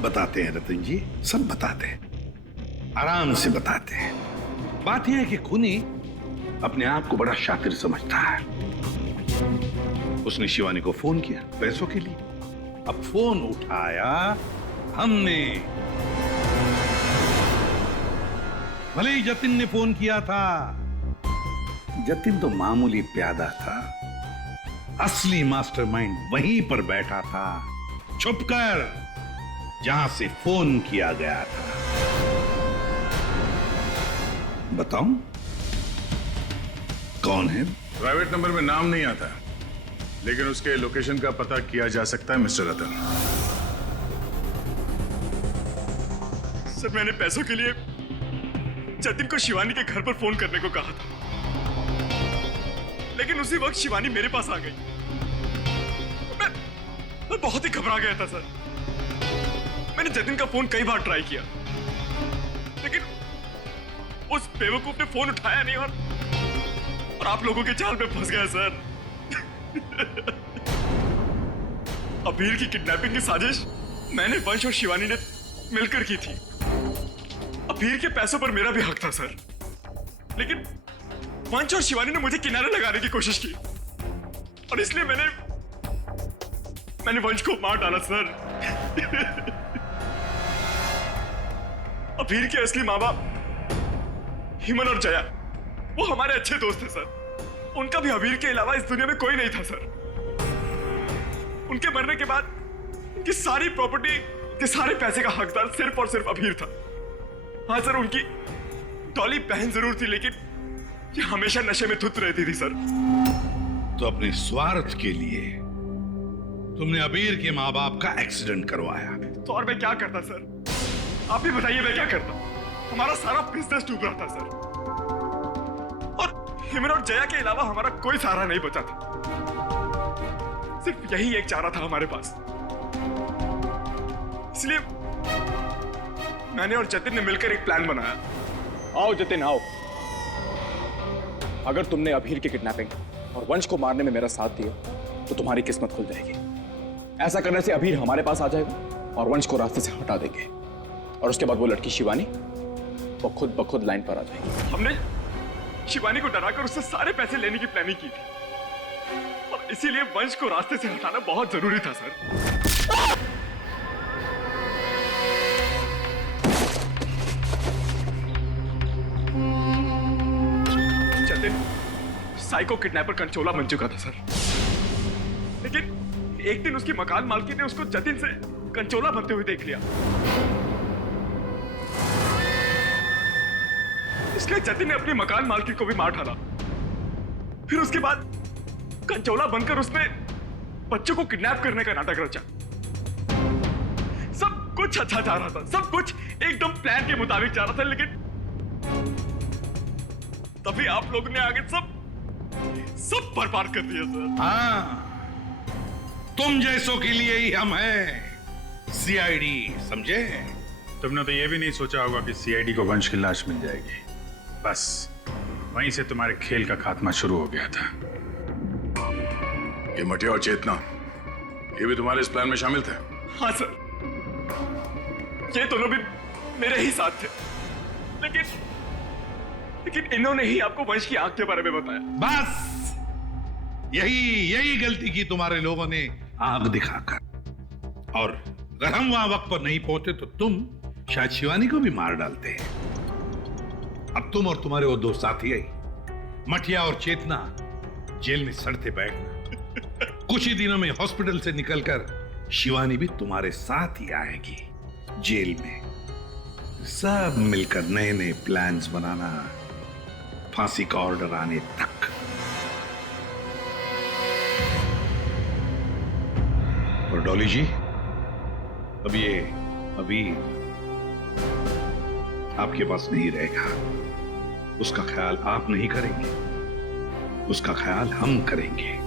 बताते हैं रतन जी, सब बताते हैं, आराम से बताते हैं। बात यह है कि खूनी अपने आप को बड़ा शातिर समझता है। उसने शिवानी को फोन किया पैसों के लिए। अब फोन उठाया हमने। भले ही जतिन ने फोन किया था, जतिन तो मामूली प्यादा था। असली मास्टरमाइंड वहीं पर बैठा था, छुपकर, जहां से फोन किया गया था। बताऊं कौन है? प्राइवेट नंबर में नाम नहीं आता, लेकिन उसके लोकेशन का पता किया जा सकता है मिस्टर रतन। सर, मैंने पैसों के लिए जतिन को शिवानी के घर पर फोन करने को कहा था, लेकिन उसी वक्त शिवानी मेरे पास आ गई। मैं बहुत ही घबरा गया था सर। मैंने जतिन का फोन कई बार ट्राई किया, लेकिन उस बेवकूफ ने फोन उठाया नहीं और आप लोगों के जाल में फंस गया सर। अबीर की किडनैपिंग की साजिश मैंने, वंश और शिवानी ने मिलकर की थी। अबीर के पैसों पर मेरा भी हक था सर, लेकिन वंश और शिवानी ने मुझे किनारे लगाने की कोशिश की और इसलिए मैंने वंश को मार डाला सर। अभीर के असली माँ बाप हिमन और जया वो हमारे अच्छे दोस्त थे सर। उनका भी अभीर के अलावा इस दुनिया में कोई नहीं था सर। उनके मरने के बाद उनकी सारी प्रॉपर्टी के सारे पैसे का हकदार सिर्फ और सिर्फ अभीर था। हाँ सर, उनकी डॉली बहन जरूर थी लेकिन ये हमेशा नशे में धुत रहती थी सर। तो अपने स्वार्थ के लिए तुमने अबीर के माँ बाप का एक्सीडेंट करवाया। तो और मैं क्या करता सर? आप भी बताइए मैं क्या करता? हमारा सारा बिजनेस डूब रहा था सर और हिमन और जया के अलावा हमारा कोई सहारा नहीं बचा था। सिर्फ यही एक चारा था हमारे पास। इसलिए मैंने और जतिन ने मिलकर एक प्लान बनाया। आओ जतिन आओ। अगर तुमने अभीर की किडनैपिंग और वंश को मारने में मेरा साथ दिया तो तुम्हारी किस्मत खुल जाएगी। ऐसा करने से अभीर हमारे पास आ जाएगा और वंश को रास्ते से हटा देंगे और उसके बाद वो लड़की शिवानी वो खुद ब खुद लाइन पर आ जाएगी। हमने शिवानी को डराकर उससे सारे पैसे लेने की प्लानिंग की थी और इसीलिए वंश को रास्ते से हटाना बहुत जरूरी था सर। जतिन साइको किडनैपर कंचोला बन चुका था सर, लेकिन एक दिन उसकी मकान मालकिन ने उसको जतिन से कंचोला बनते हुए देख लिया। इसलिए जतिन ने अपनी मकान मालकिन को भी मार डाला। फिर उसके बाद कंचोला बनकर उसने बच्चों को किडनैप करने का नाटक रचा। सब कुछ अच्छा जा रहा था, सब कुछ एकदम प्लान के मुताबिक जा रहा था, लेकिन तभी आप लोगों ने आगे सब बर्बाद कर दिया सर। हाँ, तुम जैसों के लिए ही हम हैं सीआईडी, समझे? तुमने तो ये भी नहीं सोचा होगा कि सीआईडी को वंश की लाश मिल जाएगी। बस वहीं से तुम्हारे खेल का खात्मा शुरू हो गया था। ये मटिया और चेतना ये भी तुम्हारे इस प्लान में शामिल थे? हाँ सर, ये दोनों भी मेरे ही साथ थे, लेकिन इन्होंने ही आपको वंश की आंख के बारे में बताया। बस यही गलती की तुम्हारे लोगों ने आग दिखाकर। और अगर हम वहां वक्त पर नहीं पहुंचे तो तुम शायद शिवानी को भी मार डालते हैं। अब तुम और तुम्हारे वो दो साथी मटिया और चेतना जेल में सड़ते बैठना। कुछ ही दिनों में हॉस्पिटल से निकलकर शिवानी भी तुम्हारे साथ ही आएगी जेल में। सब मिलकर नए नए प्लान्स बनाना फांसी का ऑर्डर आने तक। और डॉली जी, अब ये अभी आपके पास नहीं रहेगा। उसका ख्याल आप नहीं करेंगे, उसका ख्याल हम करेंगे।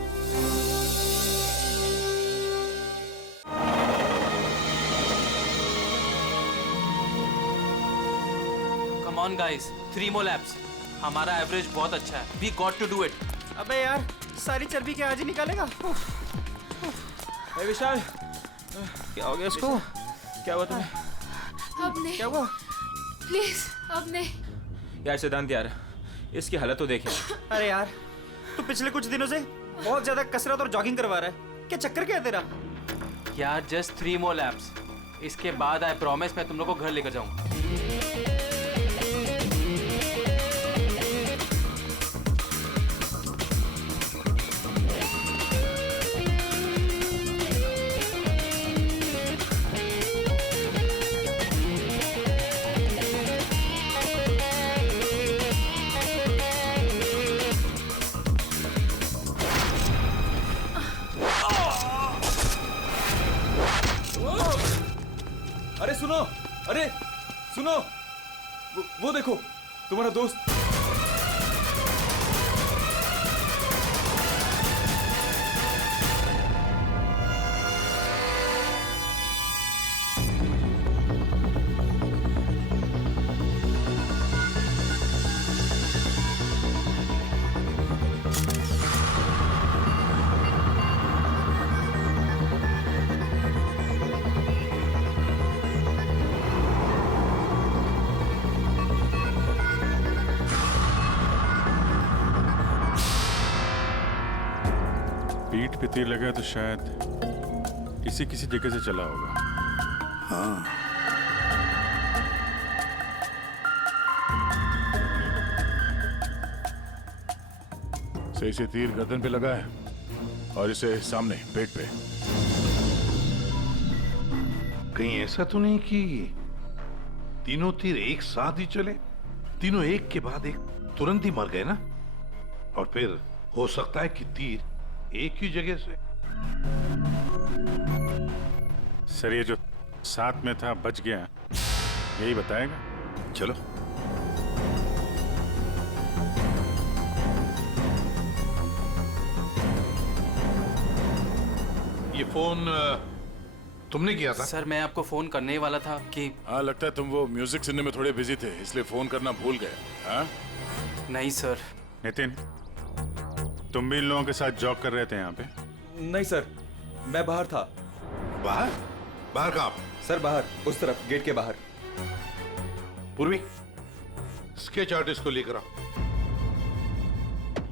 Come on guys, 3 more laps। हमारा एवरेज बहुत अच्छा है। We got to do it। अबे यार, सारी चर्बी क्या आज ही निकालेगा? विशाल, क्या हो गया इसको? क्या हुआ तुम्हें? अब नहीं। क्या हुआ? प्लीज अब नहीं। यार सिद्धांत यार, इसकी हालत तो देखे। अरे यार, तू पिछले कुछ दिनों से बहुत ज्यादा कसरत और जॉगिंग करवा रहा है। क्या चक्कर क्या है तेरा? यार जस्ट 3 more laps। इसके बाद आई प्रॉमिस मैं तुम लोग को घर लेकर जाऊंगा। अरे सुनो, वो देखो तुम्हारा दोस्त। पीठ पे तीर लगा तो शायद इसी किसी जगह से चला होगा। हाँ, सही से तीर गर्दन पे लगा है और इसे सामने पेट पे। कहीं ऐसा तो नहीं कि तीनों तीर एक साथ ही चले? तीनों एक के बाद एक तुरंत ही मर गए ना? और फिर हो सकता है कि तीर एक ही जगह से। सर ये जो साथ में था बच गया, यही बताएगा। चलो। ये फोन तुमने किया था? सर मैं आपको फोन करने ही वाला था कि हाँ, लगता है तुम वो म्यूजिक सुनने में थोड़े बिजी थे, इसलिए फोन करना भूल गए। हाँ? नहीं सर। नितिन, तुम भी इन लोगों के साथ जॉब कर रहे थे यहाँ पे? नहीं सर, मैं बाहर था। बाहर? बाहर कहाँ? सर बाहर, उस तरफ, गेट के बाहर। पूर्वी, स्केच आर्टिस्ट को लेकर आओ।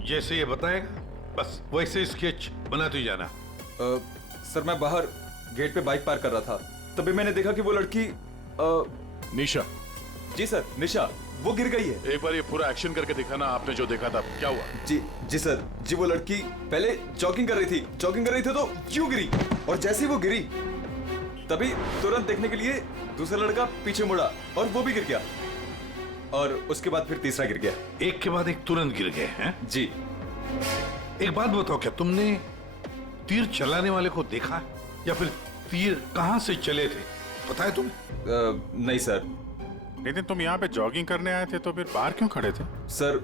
जैसे ये बताएगा बस वैसे स्केच बनाते ही जाना। सर मैं बाहर गेट पे बाइक पार्क कर रहा था, तभी मैंने देखा कि वो लड़की निशा। जी सर, निशा वो गिर गई है। एक बार ये पूरा एक्शन करके दिखाना, आपने जो देखा था क्या हुआ? जी सर, जी वो लड़की पहले जॉगिंग कर रही थी तो यूं गिरी, और जैसे ही वो गिरी तभी तुरंत देखने के लिए दूसरा लड़का पीछे मुड़ा और वो भी गिर गया, और उसके बाद फिर तीसरा गिर गया। एक के बाद एक तुरंत गिर गए हैं? जी। एक बात बताओ, क्या तुमने तीर चलाने वाले को देखा या फिर तीर कहां से चले थे, पता है तुम्हें? नहीं सर। नितिन, तुम यहाँ पे जॉगिंग करने आए थे तो फिर बाहर क्यों खड़े थे? सर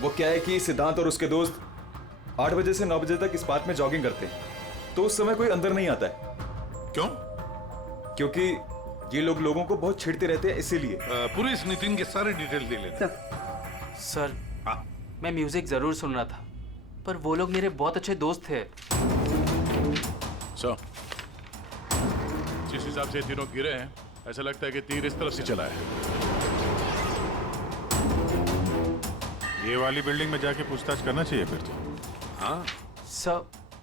वो क्या है कि सिद्धांत और उसके दोस्त 8 बजे से 9 बजे तक इस पार्क में जॉगिंग करते हैं, तो उस समय कोई अंदर नहीं आता है। क्यों? क्योंकि ये लोग लोगों को बहुत छेड़ते रहते हैं, इसीलिए। पूरे इस नितिन के सारे डिटेल दे लेते। सर मैं म्यूजिक जरूर सुन रहा था, पर वो लोग मेरे बहुत अच्छे दोस्त थे। जिस हिसाब से तीनों गिरे हैं, ऐसा लगता है कि तीर इस तरफ से चला है। ये वाली बिल्डिंग में जाके पूछताछ करना चाहिए फिर तो। हाँ सर।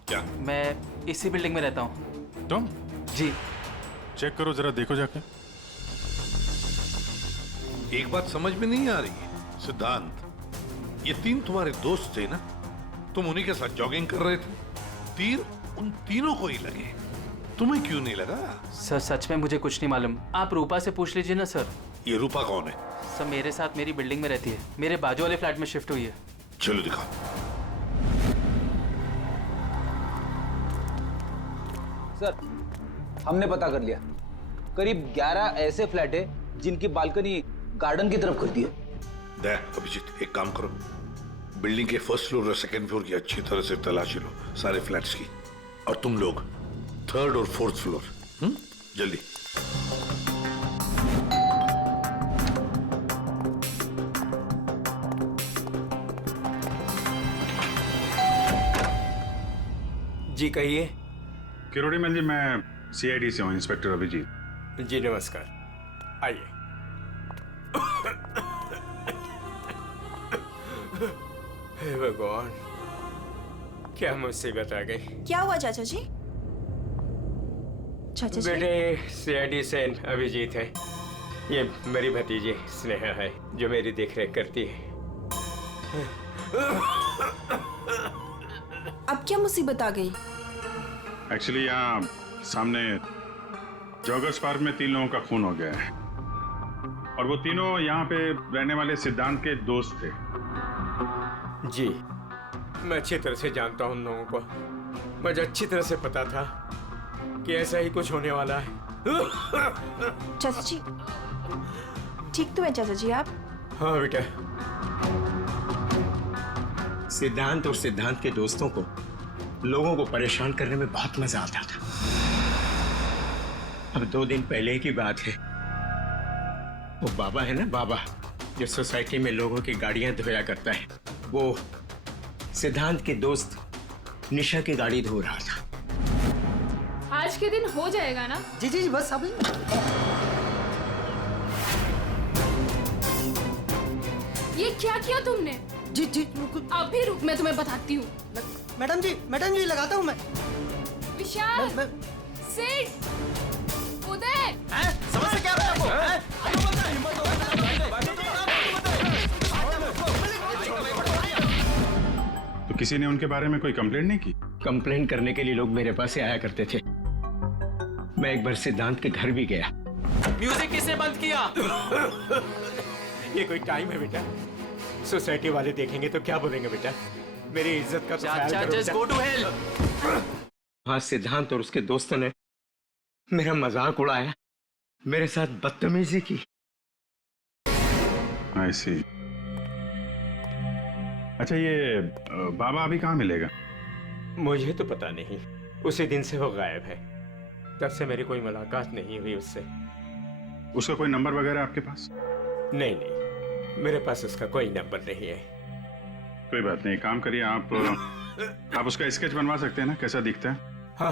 क्या? मैं इसी बिल्डिंग में रहता हूँ। तुम? जी। चेक करो जरा, देखो जाके। एक बात समझ में नहीं आ रही है सिद्धांत, ये तीन तुम्हारे दोस्त थे ना, तुम उन्हीं के साथ जॉगिंग कर रहे थे, तीर उन तीनों को ही लगे, तुम्हें क्यों नहीं लगा? सर सच में मुझे कुछ नहीं मालूम, आप रूपा से पूछ लीजिए ना सर। ये रूपा कौन है? सर मेरे साथ मेरी बिल्डिंग में रहती है, मेरे बाजू वाले फ्लैट में शिफ्ट हुई है। चलो दिखाओ। सर हमने पता कर लिया, करीब 11 ऐसे फ्लैट है जिनकी बालकनी गार्डन की तरफ खुलती है। देख अभिजीत, एक काम करो, बिल्डिंग के फर्स्ट फ्लोर और सेकंड फ्लोर की अच्छी तरह से तलाशी लो, सारे फ्लैट्स की, और तुम लोग 3rd और 4th फ्लोर। जल्दी। जी कहिए। किरोड़ी मैन जी, मैं CID से हूँ, इंस्पेक्टर अभिजीत। जी नमस्कार, आइए। हे भगवान, क्या मुसीबत आ गई। क्या हुआ चाचा जी? चाचा जी? बेटे CID से अभिजीत है, ये मेरी भतीजी स्नेहा है जो मेरी देखरेख करती है। अब क्या मुसीबत आ गई? एक्चुअली यहाँ सामने जॉगर्स पार्क में 3 लोगों का खून हो गया है, और वो तीनों यहाँ पे रहने वाले सिद्धांत के दोस्त थे। जी मैं अच्छी तरह से जानता हूँ उन लोगों को, मुझे अच्छी तरह से पता था कि ऐसा ही कुछ होने वाला है। चाचा जी ठीक तो है चाचा जी आप? हाँ बेटा। सिद्धांत और सिद्धांत के दोस्तों को लोगों को परेशान करने में बहुत मजा आता था। अब 2 दिन पहले की बात है, वो बाबा है ना, बाबा जो सोसाइटी में लोगों की गाड़ियां धोया करता है, वो सिद्धांत के दोस्त निशा की गाड़ी धो रहा था। आज के दिन हो जाएगा ना? जी जी बस अभी। ये क्या किया तुमने? जी जी अभी रुक, मैं तुम्हें बताती हूँ। मैडम जी लगाता हूँ मैं। विशाल, सिड, उदय, समझ से क्या रहा है आपको? तो किसी ने उनके बारे में कोई कंप्लेंट नहीं की? कंप्लेन करने के लिए लोग मेरे पास से आया करते थे। मैं एक बार सिद्धांत के घर भी गया। म्यूजिक किसने बंद किया? ये कोई टाइम है बेटा? सोसाइटी वाले देखेंगे तो क्या बोलेंगे बेटा? मेरी इज्जत का तो ख्याल करो just go to hell. हाँ, सिद्धांत और उसके दोस्तों ने मेरा मजाक उड़ाया, मेरे साथ बदतमीजी की। I see. अच्छा, ये बाबा अभी कहाँ मिलेगा? मुझे तो पता नहीं, उसी दिन से वो गायब है। तब से मेरी कोई मुलाकात नहीं हुई उससे। उसका कोई नंबर वगैरह आपके पास? नहीं, मेरे पास उसका कोई नंबर नहीं है। कोई बात नहीं, काम करिए, आप उसका स्केच बनवा सकते हैं ना, कैसा दिखता है? हाँ।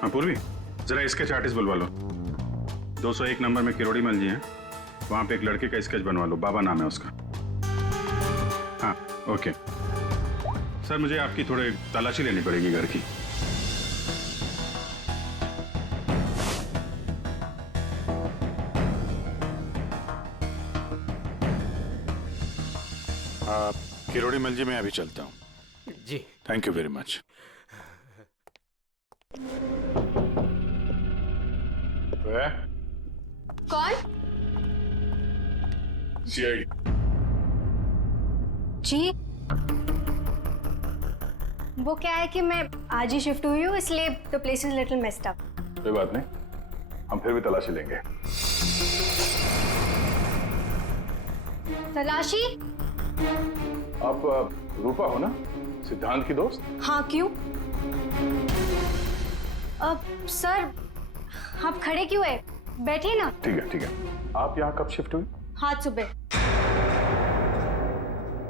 हाँ पूर्वी, जरा स्केच आर्टिस्ट बुलवा लो। 201 नंबर में किरोड़ी मल जी हैं, वहां पे एक लड़के का स्केच बनवा लो, बाबा नाम है उसका। हाँ ओके सर, मुझे आपकी थोड़ी तलाशी लेनी पड़ेगी घर की। किरोड़ी मल जी, मैं अभी चलता हूँ। जी थैंक यू वेरी मच। कौन? सीआईडी। जी, वो क्या है कि मैं आज ही शिफ्ट हुई हूँ, इसलिए the place is little messed up. कोई बात नहीं, हम फिर भी तलाशी लेंगे। तलाशी? आप रूपा हो ना, सिद्धांत की दोस्त? हाँ, क्यों? सर, आप खड़े क्यों है? बैठिए ना। ठीक है। आप यहाँ कब शिफ्ट हुई? आज सुबह।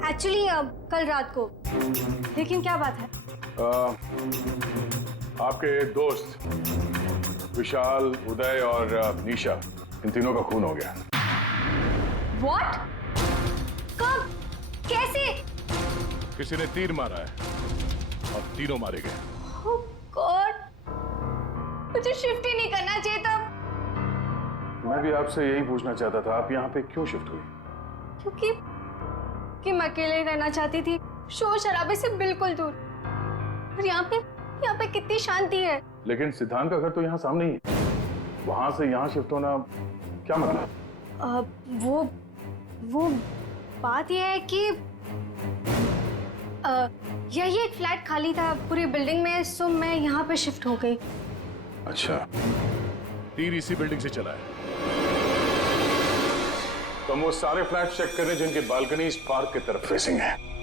एक्चुअली कल रात को। लेकिन क्या बात है? आपके दोस्त विशाल, उदय और निशा, इन तीनों का खून हो गया। What? कब? कैसे? किसी ने तीर मारा है और तीनों मारे गए। Oh God! मुझे शिफ्ट ही नहीं करना चाहिए था। मैं भी आपसे यही पूछना चाहता था, आप यहाँ पे क्यों शिफ्ट हुई? क्योंकि मैं अकेले रहना चाहती थी, शोर शराबे से बिल्कुल दूर। और यहाँ पे कितनी शांति है। लेकिन सिद्धांत का घर तो यहाँ सामने ही है, वहां से यहाँ शिफ्ट होना क्या मतलब? वो बात यह है कि यही एक फ्लैट खाली था पूरी बिल्डिंग में, सो मैं यहाँ पे शिफ्ट हो गई। अच्छा, तीर इसी बिल्डिंग से चला है। तो हम वो सारे फ्लैट चेक कर रहे हैं जिनकी बालकनी इस पार्क की तरफ फेसिंग है।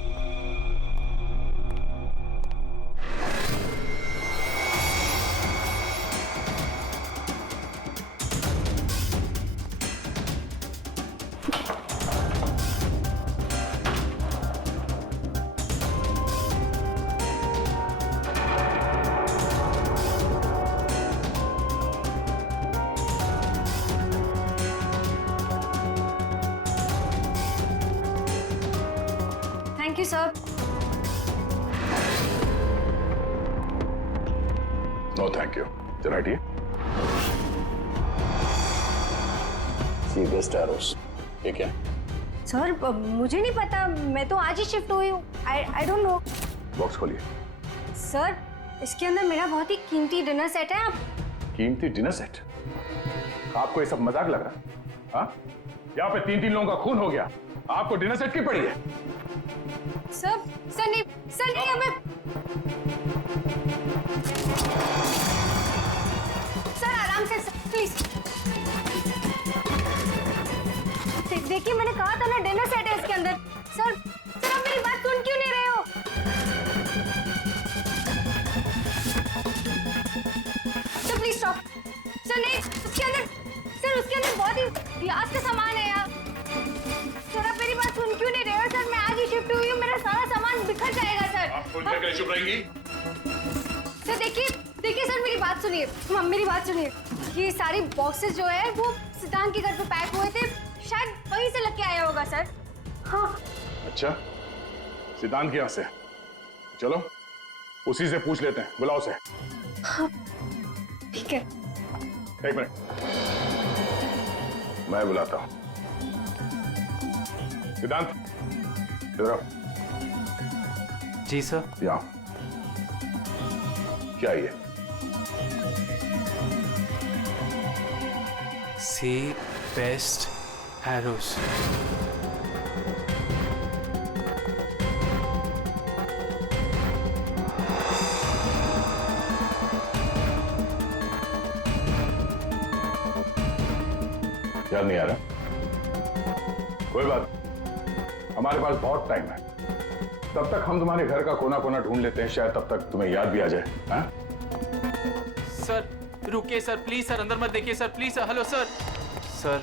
Thank you sir. No thank you, जरा हटिए। सी द स्टैरोस, ये क्या है? सर, मुझे नहीं पता, मैं तो आज ही शिफ्ट हुई हूँ। I don't know. बॉक्स खोलिए। सर, इसके अंदर मेरा बहुत ही कीमती डिनर सेट है। आप कीमती डिनर सेट? आपको ये सब मजाक लग रहा है? हाँ, यहाँ पे 3 लोगों का खून हो गया, आपको डिनर सेट की पड़ी है? सर नहीं, हमें सर आराम से, प्लीज। देखिए, मैंने कहा था ना डिनर सेट है इसके अंदर। सर आप मेरी बात सुन क्यों नहीं रहे हो? Sir please stop. सर नहीं, उसके अंदर बहुत ही ग्लास का सामान है यार। सर आप मेरी बात सुन क्यों नहीं रहे हो? सर मैं आज ही शिफ्ट हुई हूँ, मेरा सारा सामान बिखर जाएगा सर। आप खुद कैसे चुप रहेंगी? सर देखिए सर, मेरी बात सुनिए, मेरी बात सुनिए। ये सारे बॉक्सेस जो है वो सिद्धांत के घर पे पैक हुए थे, शायद वहीं से लग के आया होगा सर। हाँ। अच्छा, सिद्धांत के यहाँ से? चलो उसी से पूछ लेते हैं, बुलाओ उसे। हाँ, ठीक है। एक मिनट, मैं बुलाता हूं। सिद्धांत, इधर आओ। जी सर। यहाँ। क्या ये? सी बेस्ट एरोस। याद नहीं आ रहा? कोई बात, हमारे पास बहुत टाइम है। तब तक हम तुम्हारे घर का कोना कोना ढूंढ लेते हैं, शायद तब तक तुम्हें याद भी आ जाए। हाँ? सर रुकिए सर, प्लीज सर, अंदर मत देखिए sir, please sir. Hello sir. Sir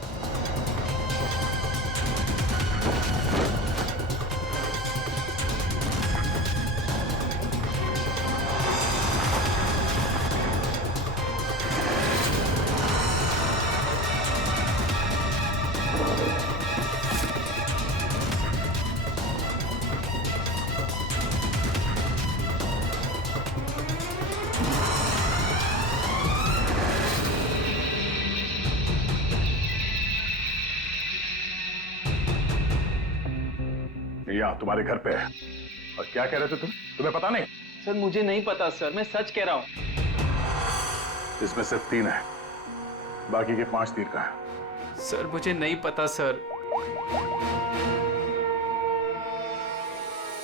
यहाँ तुम्हारे घर पे है। और क्या कह रहे थे तुम? तुम्हें पता नहीं? सर मुझे नहीं पता सर, मैं सच कह रहा हूँ। इसमें सिर्फ 3 है, बाकी के 5 तीर का है। सर मुझे नहीं पता सर।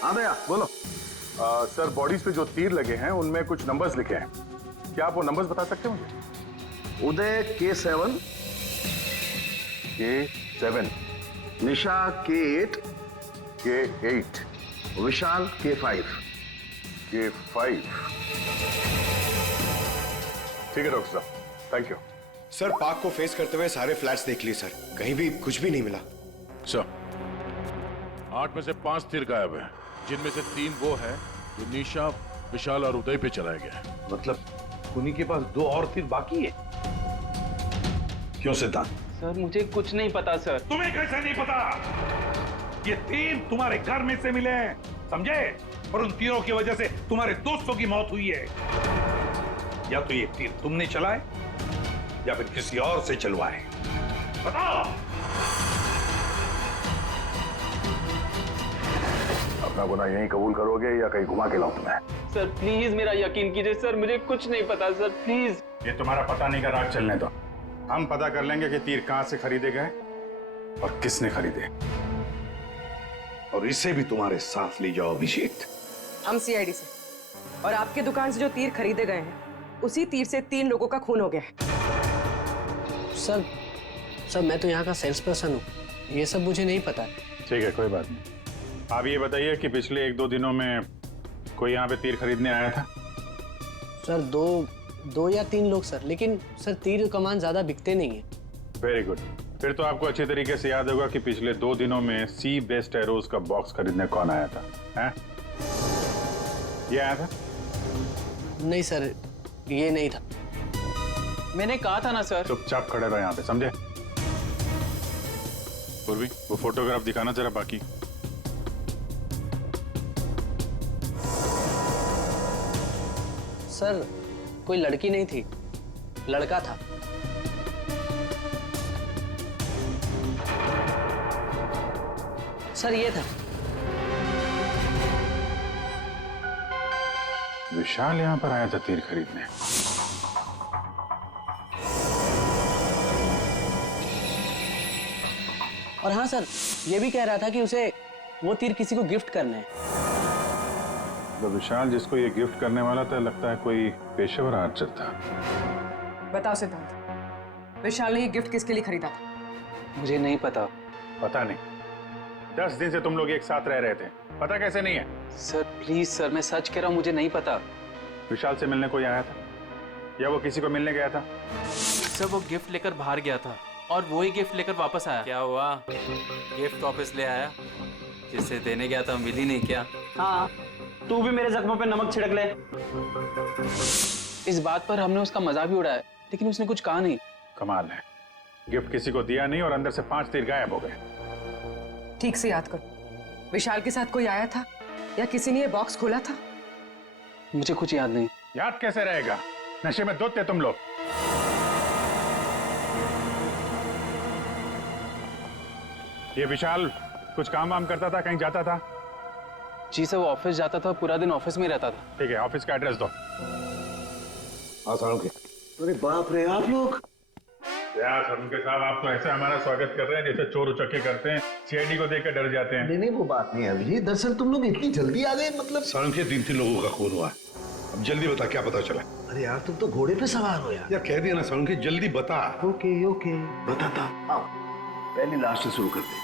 हाँ भैया बोलो। सर बॉडीज पे जो तीर लगे हैं उनमें कुछ नंबर्स लिखे हैं, क्या आप वो नंबर्स बता सकते हैं मुझे? उदय K7, K7, निशा K8, K8, विशाल K5। K5। ठीक है डॉक्टर साहब, थैंक यू। सर पार्क को फेस करते हुए सारे फ्लैट्स देख लिए सर, कहीं भी कुछ भी नहीं मिला। सर 8 में से 5 तीर गायब है, जिनमें से 3 वो है जो निशा, विशाल और उदय पे चलाया गया है। मतलब उन्हीं के पास 2 और तीर बाकी है। क्यों सिद्धांत? सर मुझे कुछ नहीं पता सर। तुम्हें कैसे नहीं पता? ये तीर तुम्हारे घर में से मिले हैं, समझे? और उन तीरों की वजह से तुम्हारे दोस्तों की मौत हुई है। या तो ये तीर तुमने चलाए या फिर किसी और से चलवाए, बताओ। अपना गुनाह यहीं कबूल करोगे या कहीं घुमा के लाऊं तुम्हें? सर प्लीज मेरा यकीन कीजिए सर, मुझे कुछ नहीं पता सर, प्लीज। ये तुम्हारा पता नहीं का राज चलने दो, हम पता कर लेंगे कि तीर कहां से खरीदे गए और किसने खरीदे। और इसे भी तुम्हारे साथ ले जाओ अभिषेक। हम सीआईडी से, और आपके दुकान से जो तीर खरीदे गए हैं उसी तीर से 3 लोगों का खून हो गया है। सर मैं तो यहाँ का सेल्स पर्सन हूँ, ये सब मुझे नहीं पता। ठीक है कोई बात नहीं। आप ये बताइए कि पिछले 1-2 दिनों में कोई यहाँ पे तीर खरीदने आया था? सर दो या 3 लोग सर, लेकिन सर तीर कमान ज्यादा बिकते नहीं है। वेरी गुड, फिर तो आपको अच्छे तरीके से याद होगा कि पिछले 2 दिनों में सी बेस्ट एरोज का बॉक्स खरीदने कौन आया था? हैं? ये आया था? नहीं सर, ये नहीं था। मैंने कहा था ना सर। चुपचाप खड़े रहो यहाँ पे, समझे? पूर्वी वो फोटोग्राफ दिखाना जरा बाकी। सर कोई लड़की नहीं थी, लड़का था। सर ये था। विशाल यहाँ पर आया था तीर खरीदने। और हाँ सर, ये भी कह रहा था कि उसे वो तीर किसी को गिफ्ट करने हैं। तो विशाल जिसको ये गिफ्ट करने वाला था, लगता है कोई पेशेवर आर्चर था। बताओ सिद्धांत, विशाल ने ये गिफ्ट किसके लिए खरीदा था? मुझे नहीं पता। पता नहीं? 10 दिन से तुम लोग एक साथ रह रहे थे, पता कैसे नहीं है? सर प्लीज सर, मैं सच कह रहा हूँ, मुझे नहीं पता। विशाल से मिलने कोई आया था या वो किसी को मिलने गया था? सर वो गिफ्ट लेकर बाहर गया था और वो ही गिफ्ट लेकर वापस आया। क्या हुआ? गिफ्ट वापस ले आया? जिससे देने गया था मिली नहीं क्या? हाँ, तू भी मेरे जख्मों पे नमक छिड़क ले। इस बात पर हमने उसका मजाक भी उड़ाया, लेकिन उसने कुछ कहा नहीं। कमाल है, गिफ्ट किसी को दिया नहीं और अंदर से 5 तीर गायब हो गए। ठीक से याद करो, विशाल के साथ कोई आया था या किसी ने ये बॉक्स खोला था? मुझे कुछ याद नहीं। याद कैसे रहेगा? नशे में धुत थे तुम लोग। ये विशाल कुछ काम वाम करता था, कहीं जाता था? जी सर, वो ऑफिस जाता था, पूरा दिन ऑफिस में ही रहता था। ठीक है, ऑफिस का एड्रेस दो। अरे बाप रे, आप लोग यार सरुणके साहब, आप तो ऐसे हमारा स्वागत कर रहे हैं जैसे चोर उचक्के करते हैं, सीआईडी को देखकर डर जाते हैं। नहीं, वो बात नहीं है अभी। दरअसल तुम लोग इतनी जल्दी आ गए, मतलब सरुणके 3 लोगों का खून हुआ। अब जल्दी बता, क्या पता चला? अरे यार, तुम तो घोड़े पे सवार हो यार। यार कह दिया ना सरुणके, जल्दी बता। ओके बताता। आओ पहले लास्ट से शुरू करते हैं।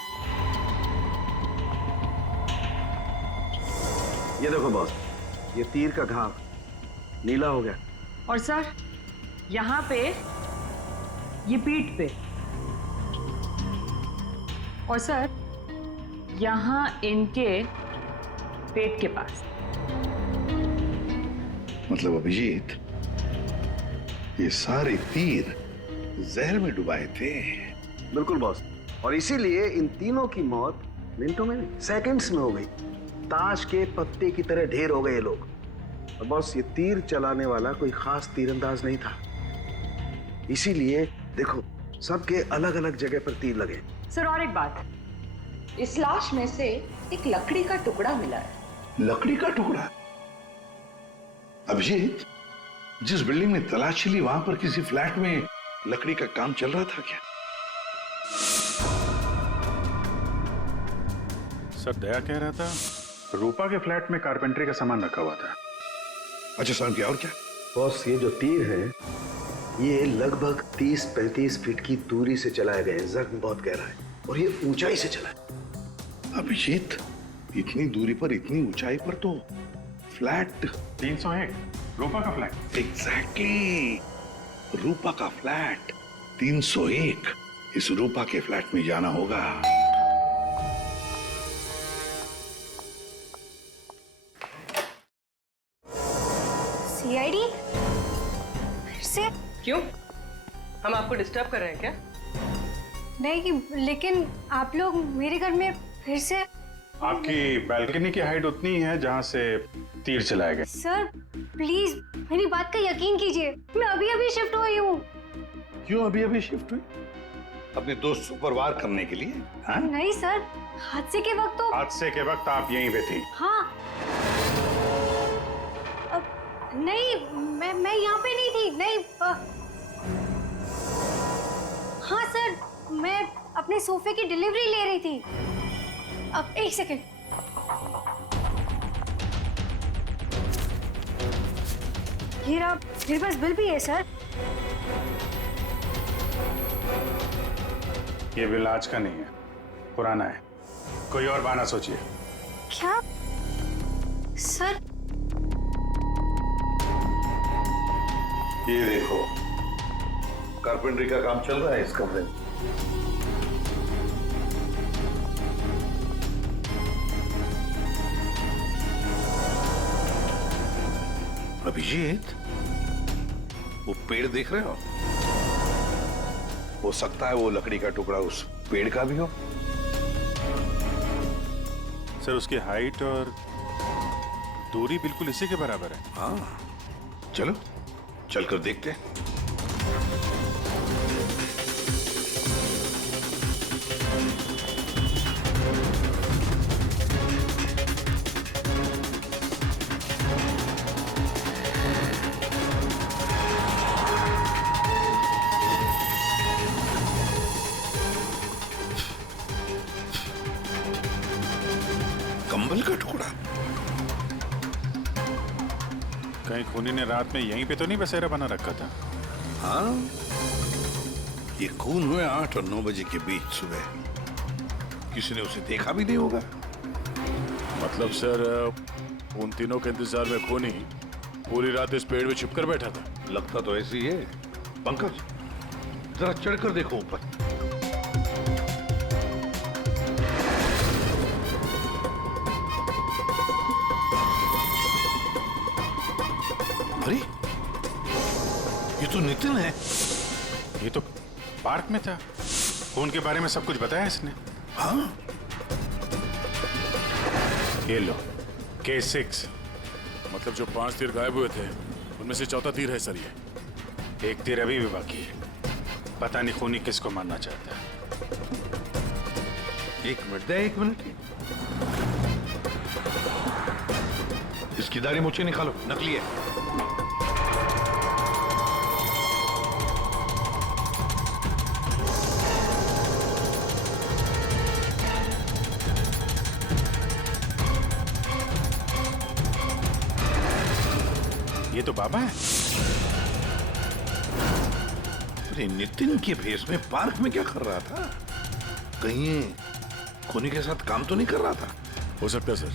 ये देखो बॉस, ये तीर का घाव नीला हो गया। और सर यहाँ पे, ये पीठ पे, और सर यहाँ इनके पेट के पास। मतलब अभिजीत, ये सारे तीर जहर में डुबाए थे। बिल्कुल बॉस, और इसीलिए इन तीनों की मौत मिनटों में नहीं, सेकंड्स में हो गई। ताश के पत्ते की तरह ढेर हो गए ये लोग। और बॉस, ये तीर चलाने वाला कोई खास तीरंदाज नहीं था, इसीलिए देखो सबके अलग अलग जगह पर तीर लगे। सर और एक बात, इस लाश में से एक लकड़ी का टुकड़ा मिला है। लकड़ी का टुकड़ा? अभिजीत, जिस बिल्डिंग में तलाशी ली वहां पर किसी फ्लैट में लकड़ी का काम चल रहा था क्या? सर दया कह रहा था रूपा के फ्लैट में कारपेंटरी का सामान रखा हुआ था। अच्छा सर, क्या और क्या? बॉस, ये जो तीर है ये लगभग 30-35 फीट की दूरी से चलाए गए। जख्म बहुत गहरा है और ये ऊंचाई से चला है। अभिजीत, इतनी दूरी पर, इतनी ऊंचाई पर तो फ्लैट 301 रूपा का फ्लैट। एग्जैक्टली, रूपा का फ्लैट 301। इस रूपा के फ्लैट में जाना होगा। सीआईडी? फिर से? क्यों, हम आपको डिस्टर्ब कर रहे हैं क्या? नहीं, लेकिन आप लोग मेरे घर में फिर से? आपकी बैल्कनी की हाइट उतनी है जहां से तीर चलाए गए। सर प्लीज मेरी बात का यकीन कीजिए, मैं अभी अभी शिफ्ट हुई हूँ। क्यों अभी अभी शिफ्ट हुई? अपने दोस्त को परवार करने के लिए? हाँ? नहीं सर, हादसे के वक्त तो। हादसे के वक्त आप यहीं पे थी? हाँ। नहीं, मैं यहाँ पे नहीं थी। नहीं हाँ सर, मैं अपने सोफे की डिलीवरी ले रही थी। अब एक सेकंड। ये रहा, मेरे पास बिल भी है सर। ये बिल आज का नहीं है, पुराना है। कोई और बहाना सोचिए। क्या सर? ये देखो, कारपेंटरी का काम चल रहा है इस कमरे में। अभिजीत, वो पेड़ देख रहे हो? हो सकता है वो लकड़ी का टुकड़ा उस पेड़ का भी हो। सर उसकी हाइट और दूरी बिल्कुल इसी के बराबर है। हाँ, चलो चलकर देखते हैं। कंबल का टुकड़ा? कहीं खूनी ने रात में यहीं पे तो नहीं बसेरा बना रखा था? हाँ, ये खून हुए 8 और 9 बजे के बीच सुबह। किसी ने उसे देखा भी नहीं होगा। मतलब सर, उन तीनों के इंतजार में खूनी पूरी रात इस पेड़ में छिपकर बैठा था? लगता तो ऐसे ही है। पंकज, जरा चढ़कर देखो ऊपर। अरे, ये तो नितिन है। ये तो पार्क में था। खून के बारे में सब कुछ बताया इसने। हाँ, ये लो K6। मतलब जो 5 तीर गायब हुए थे उनमें से चौथा तीर है सर ये। एक तीर अभी भी बाकी है, पता नहीं खूनी किसको मारना चाहता है। एक मिनट दे, एक मिनट। इसकी दाढ़ी मुझे निकालो, नकली है। ये तो बाबा है। अरे नितिन के भेष में पार्क में क्या कर रहा था? कहीं खूनी के साथ काम तो नहीं कर रहा था? हो सकता है सर,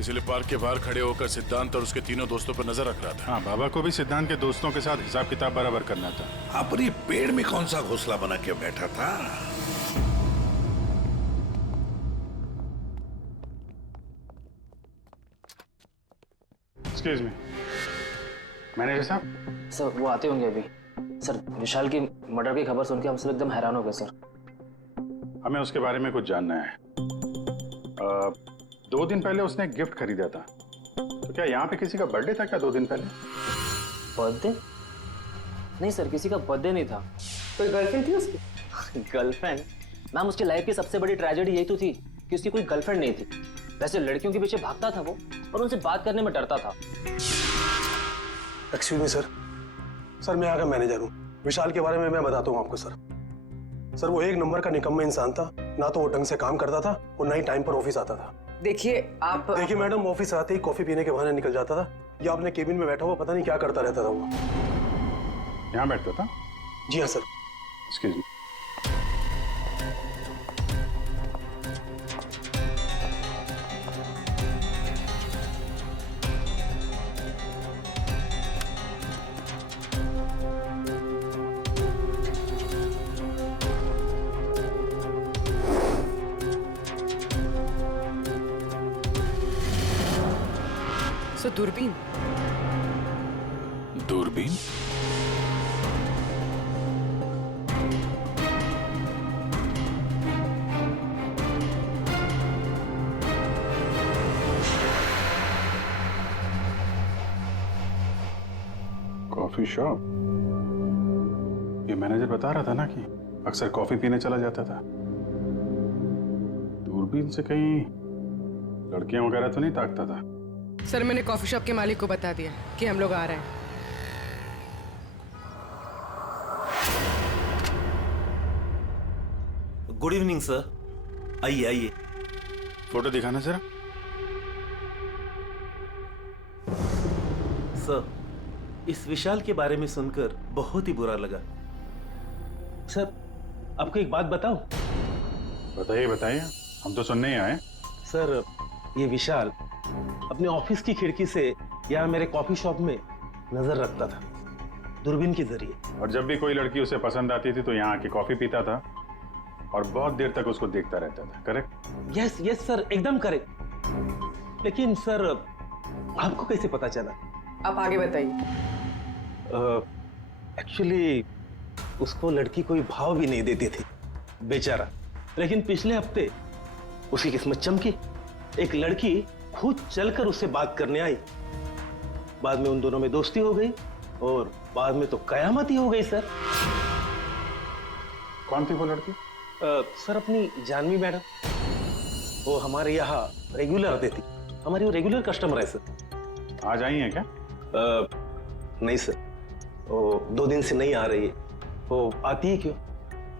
इसलिए पार्क के बाहर खड़े होकर सिद्धांत और उसके तीनों दोस्तों पर नजर रख रहा था। हाँ, बाबा को भी सिद्धांत के दोस्तों के साथ हिसाब किताब बराबर करना था। हाँ, पर ये पेड़ में कौन सा घोंसला बना के बैठा था? एक्सक्यूज मी, मैनेजर साहब। सर वो आते होंगे अभी। सर विशाल की मर्डर की खबर सुन के हम सब एकदम हैरान हो गए सर। हमें उसके बारे में कुछ जानना है। 2 दिन पहले उसने एक गिफ्ट खरीदा था, तो क्या यहाँ पे किसी का बर्थडे था क्या 2 दिन पहले? बर्थडे? नहीं सर, किसी का बर्थडे नहीं था। कोई गर्लफ्रेंड थी उसकी? गर्लफ्रेंड? मैम उसकी लाइफ की सबसे बड़ी ट्रेजेडी यही तो थी कि उसकी कोई गर्लफ्रेंड नहीं थी। वैसे लड़कियों के पीछे भागता था वो और उनसे बात करने में डरता था। एक्सक्यूज मी सर, सर मैं यहाँ का मैनेजर हूँ। विशाल के बारे में मैं बताता हूँ आपको सर। सर वो एक नंबर का निकम्मा इंसान था, ना तो वो ढंग से काम करता था और ना ही टाइम पर ऑफिस आता था। देखिए मैडम, ऑफिस आते ही कॉफी पीने के बहाने निकल जाता था या अपने केबिन में बैठा हुआ पता नहीं क्या करता रहता था वो। यहाँ बैठता था? जी हाँ सर। Excuse me. सो दूरबीन? दूरबीन? Coffee shop? ये मैनेजर बता रहा था ना कि अक्सर कॉफी पीने चला जाता था। दूरबीन से कहीं लड़कियां वगैरह तो नहीं ताकता था? सर मैंने कॉफी शॉप के मालिक को बता दिया कि हम लोग आ रहे हैं। गुड इवनिंग सर, आइए आइए। फोटो दिखाना जरा। सर इस विशाल के बारे में सुनकर बहुत ही बुरा लगा। सर आपको एक बात बताऊं? बताइए बताइए, हम तो सुनने ही आए। सर ये विशाल अपने ऑफिस की खिड़की से यहाँ मेरे कॉफी शॉप में नजर रखता था, दूरबीन के जरिए। और जब भी कोई लड़की उसे पसंद आती थी तो यहाँ आके कॉफी पीता था और बहुत देर तक उसको देखता रहता था। करेक्ट? यस यस सर, एकदम करेक्ट। लेकिन सर आपको कैसे पता चला? आप आगे बताइए। एक्चुअली उसको लड़की कोई भाव भी नहीं देती थी बेचारा। लेकिन पिछले हफ्ते उसकी किस्मत चमकी, एक लड़की खुद चलकर उससे बात करने आई। बाद में उन दोनों में दोस्ती हो गई और बाद में तो कयामत ही हो गई सर। कौन थी वो लड़की? सर अपनी जानवी मैडम, वो हमारे यहाँ रेगुलर आती थी, हमारी वो रेगुलर कस्टमर है सर। आज आई है क्या? नहीं सर, वो 2 दिन से नहीं आ रही है। वो आती है क्यों?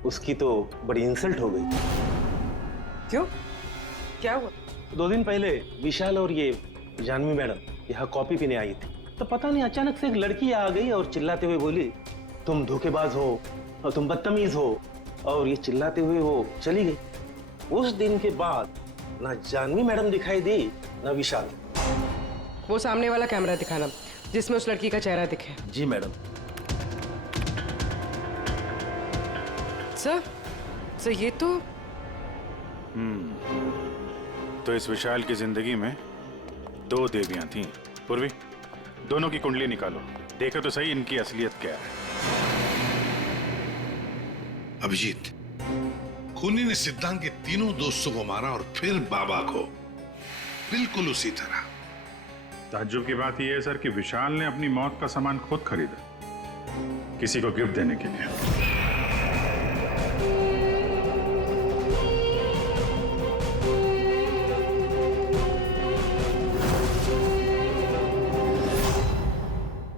उसकी तो बड़ी इंसल्ट हो गई। क्यों? क्या हुआ? 2 दिन पहले विशाल और ये जानवी मैडम यहाँ कॉफी पीने आई थी, तो पता नहीं अचानक से एक लड़की आ गई और चिल्लाते हुए बोली, तुम धोखेबाज हो और तुम बदतमीज हो, और ये चिल्लाते हुए वो चली गई। उस दिन के बाद ना जानवी मैडम दिखाई दी ना विशाल। वो सामने वाला कैमरा दिखाना जिसमें उस लड़की का चेहरा दिखे। जी मैडम। सर ये तो इस विशाल की जिंदगी में 2 देवियां थीं। पूर्वी, दोनों की कुंडली निकालो, देखो तो सही इनकी असलियत क्या है। अभिजीत, खूनी ने सिद्धांत के तीनों दोस्तों को मारा और फिर बाबा को। बिल्कुल उसी तरह। ताज्जुब की बात यह है सर कि विशाल ने अपनी मौत का सामान खुद खरीदा किसी को गिफ्ट देने के लिए।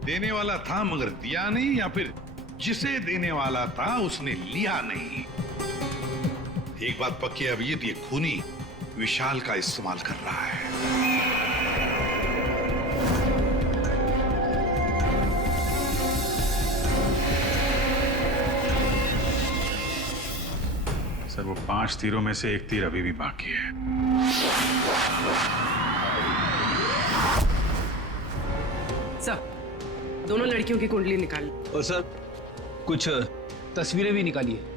देने वाला था मगर दिया नहीं, या फिर जिसे देने वाला था उसने लिया नहीं। एक बात पक्की है अभिजीत, ये खूनी विशाल का इस्तेमाल कर रहा है। सर वो 5 तीरों में से एक तीर अभी भी बाकी है। सर, दोनों लड़कियों की कुंडली निकाली। और सर कुछ तस्वीरें भी निकाली है।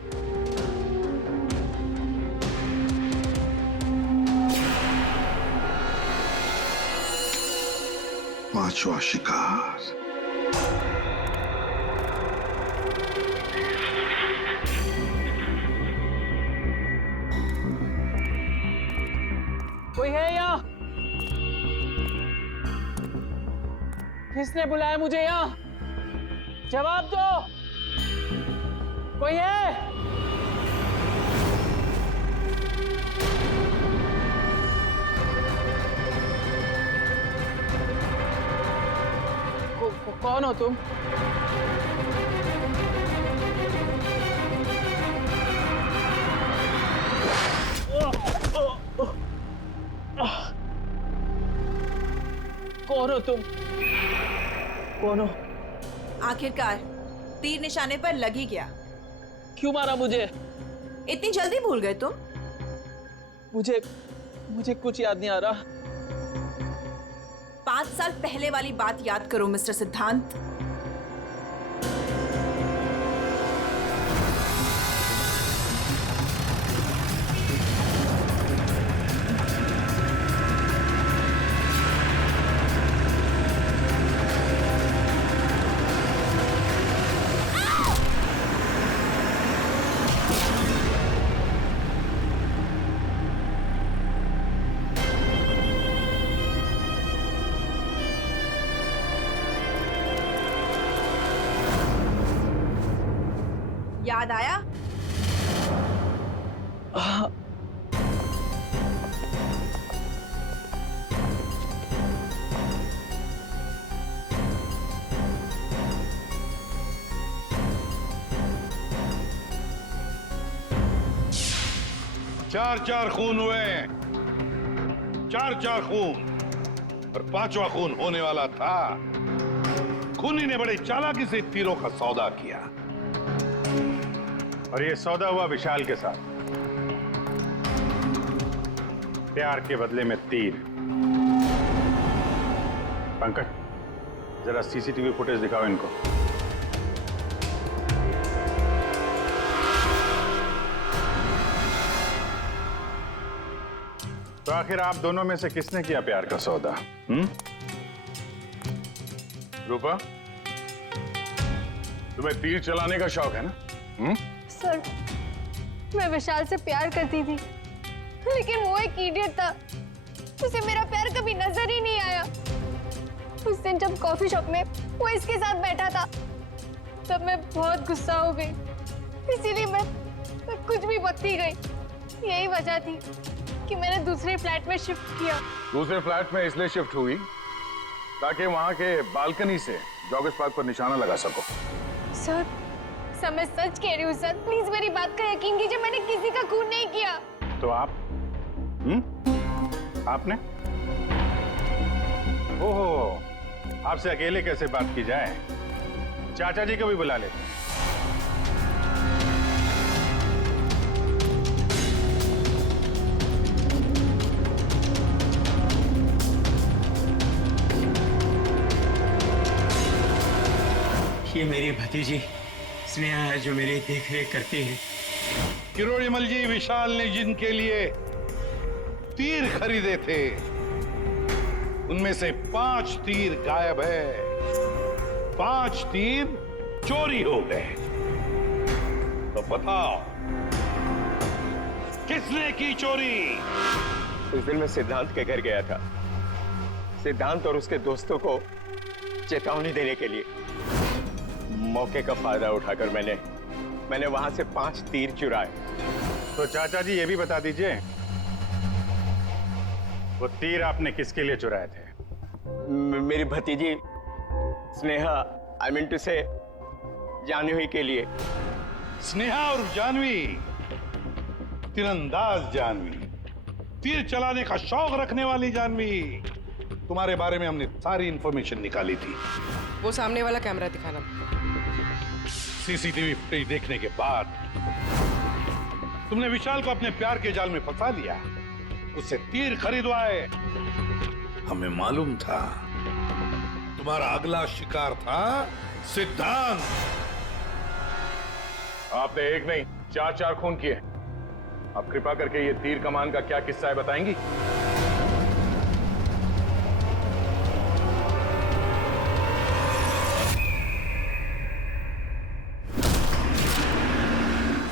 पांचवा शिकार। कोई है यहाँ? किसने बुलाया मुझे यहाँ? जवाब दो। कोई है? कौन हो तुम? कौन हो तुम? कौन हो? आखिरकार तीर निशाने पर लग ही गया। क्यों मारा मुझे? इतनी जल्दी भूल गए तुम? मुझे कुछ याद नहीं आ रहा। 5 साल पहले वाली बात याद करो मिस्टर सिद्धांत। याद आया? चार खून हुए, 4 खून, और 5वां खून होने वाला था। खूनी ने बड़े चालाकी से तीरों का सौदा किया, और ये सौदा हुआ विशाल के साथ। प्यार के बदले में तीर। पंकज जरा सीसीटीवी फुटेज दिखाओ इनको। तो आखिर आप दोनों में से किसने किया प्यार का सौदा? रूपा, तुम्हें तीर चलाने का शौक है ना? सर, मैं विशाल से प्यार करती थी, लेकिन वो एक इडियट था। उसे मेरा प्यार कभी नजर ही नहीं आया। उस दिन जब कॉफी शॉप में वो इसके साथ बैठा था, तब मैं बहुत गुस्सा हो गई। इसीलिए मैं कुछ भी बकती गई। यही वजह थी कि मैंने दूसरे फ्लैट में शिफ्ट किया। दूसरे फ्लैट में इसलिए शिफ्ट हुई ताकि वहां के बालकनी से जॉगर्स पार्क पर निशाना लगा सको। सर, मैं सच कह रही हूँ सर, प्लीज मेरी बात का यकीन कीजिए। मैंने किसी का खून नहीं किया। तो आप? आपने? ओहो, आपसे अकेले कैसे बात की जाए? चाचा जी को भी बुला लेते हैं। ये मेरी भतीजी स्नेहा है जो मेरी देख रेख करती है। किरोड़ीमल जी, विशाल ने जिनके लिए तीर खरीदे थे उनमें से 5 तीर गायब है। 5 तीर चोरी हो गए। तो बताओ किसने की चोरी? उस दिन मैं सिद्धांत के घर गया था, सिद्धांत और उसके दोस्तों को चेतावनी देने के लिए। मौके का फायदा उठाकर मैंने वहां से 5 तीर चुराए। तो चाचा जी ये भी बता दीजिए, वो तीर आपने किसके लिए चुराए थे? मेरी भतीजी स्नेहा, आई मीन टू से जानवी के लिए। स्नेहा और जानवी, तीरंदाज जानवी, तीर चलाने का शौक रखने वाली जानवी, तुम्हारे बारे में हमने सारी इंफॉर्मेशन निकाली थी। वो सामने वाला कैमरा दिखाना। सीसीटीवी फुटेज देखने के बाद तुमने विशाल को अपने प्यार के जाल में फंसा लिया, उससे तीर खरीदवाए। हमें मालूम था तुम्हारा अगला शिकार था सिद्धांत। आपने एक नहीं 4 खून किए। आप कृपा करके ये तीर कमान का क्या किस्सा है बताएंगी?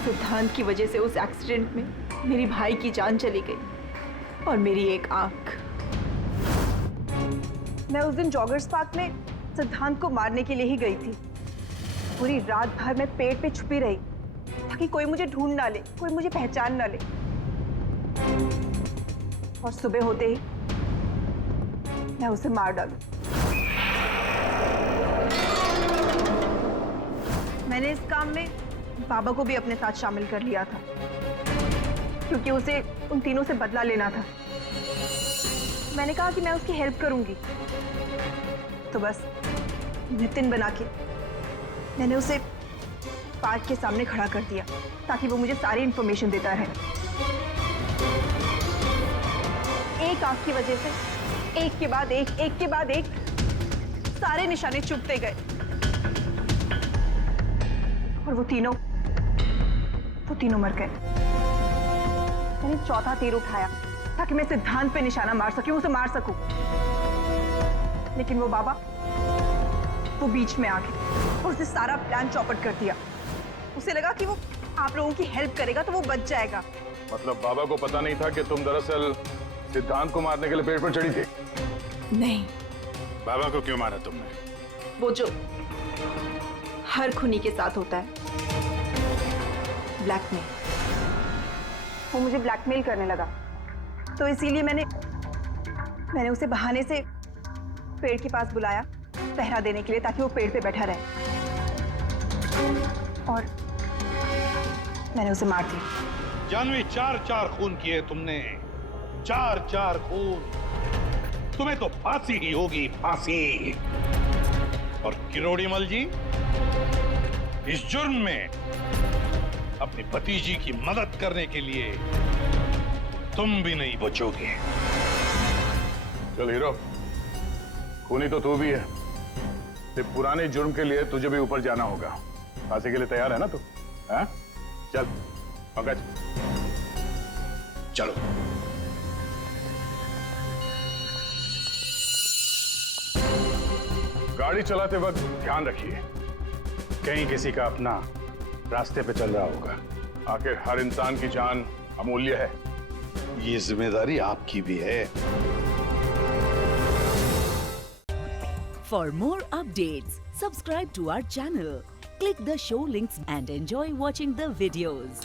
सिद्धांत की वजह से उस एक्सीडेंट में मेरी भाई की जान चली गई और मेरी एक आंख। मैं उस दिन जॉगर्स पार्क में सिद्धांत को मारने के लिए ही गई थी। पूरी रात भर मैं पेड़ पे छुपी रही ताकि कोई मुझे ढूंढ ना ले, कोई मुझे पहचान ना ले। और सुबह होते ही मैं उसे मार डालूं। मैंने इस काम में बाबा को भी अपने साथ शामिल कर लिया था क्योंकि उसे उन तीनों से बदला लेना था। मैंने कहा कि मैं उसकी हेल्प करूंगी, तो बस नितिन बना के मैंने उसे पार्क के सामने खड़ा कर दिया ताकि वो मुझे सारी इंफॉर्मेशन देता रहे। एक आंख की वजह से एक के बाद एक सारे निशाने चुभते गए और वो तीनों मर गए। मैंने चौथा तीर उठाया ताकि मैं सिद्धांत पे निशाना मार सकूं, उसे मार सकूं। लेकिन वो बाबा वो बीच में आ गए और उसने सारा प्लान चौपट कर दिया। उसे लगा कि वो आप लोगों की हेल्प करेगा तो वो बच जाएगा। मतलब बाबा को पता नहीं था कि तुम दरअसल सिद्धांत को मारने के लिए पेड़ पर चढ़ी थी? नहीं। बाबा को क्यों मारा तुमने? वो जो हर खूनी के साथ होता है, ब्लैकमेल। वो मुझे ब्लैकमेल करने लगा, तो इसीलिए मैंने उसे बहाने से पेड़ के पास बुलाया पहरा देने के लिए ताकि वो पेड़ पे बैठा रहे, और मैंने उसे मार दिया। जानवी, 4 खून किए तुमने, 4 खून। तुम्हें तो फांसी ही होगी, फांसी। और किरोड़ीमल जी, इस जुर्म में अपनी भतीजी की मदद करने के लिए तुम भी नहीं बचोगे। चल हीरो, खूनी तो तू भी है, सिर्फ पुराने जुर्म के लिए तुझे भी ऊपर जाना होगा। फांसी के लिए तैयार है ना तू? हाँ? चल पंकज, चलो। गाड़ी चलाते वक्त ध्यान रखिए, कहीं किसी का अपना रास्ते पे चल रहा होगा। आखिर हर इंसान की जान अमूल्य है। ये जिम्मेदारी आपकी भी है। For more updates, subscribe to our channel, click the show links and enjoy watching the videos.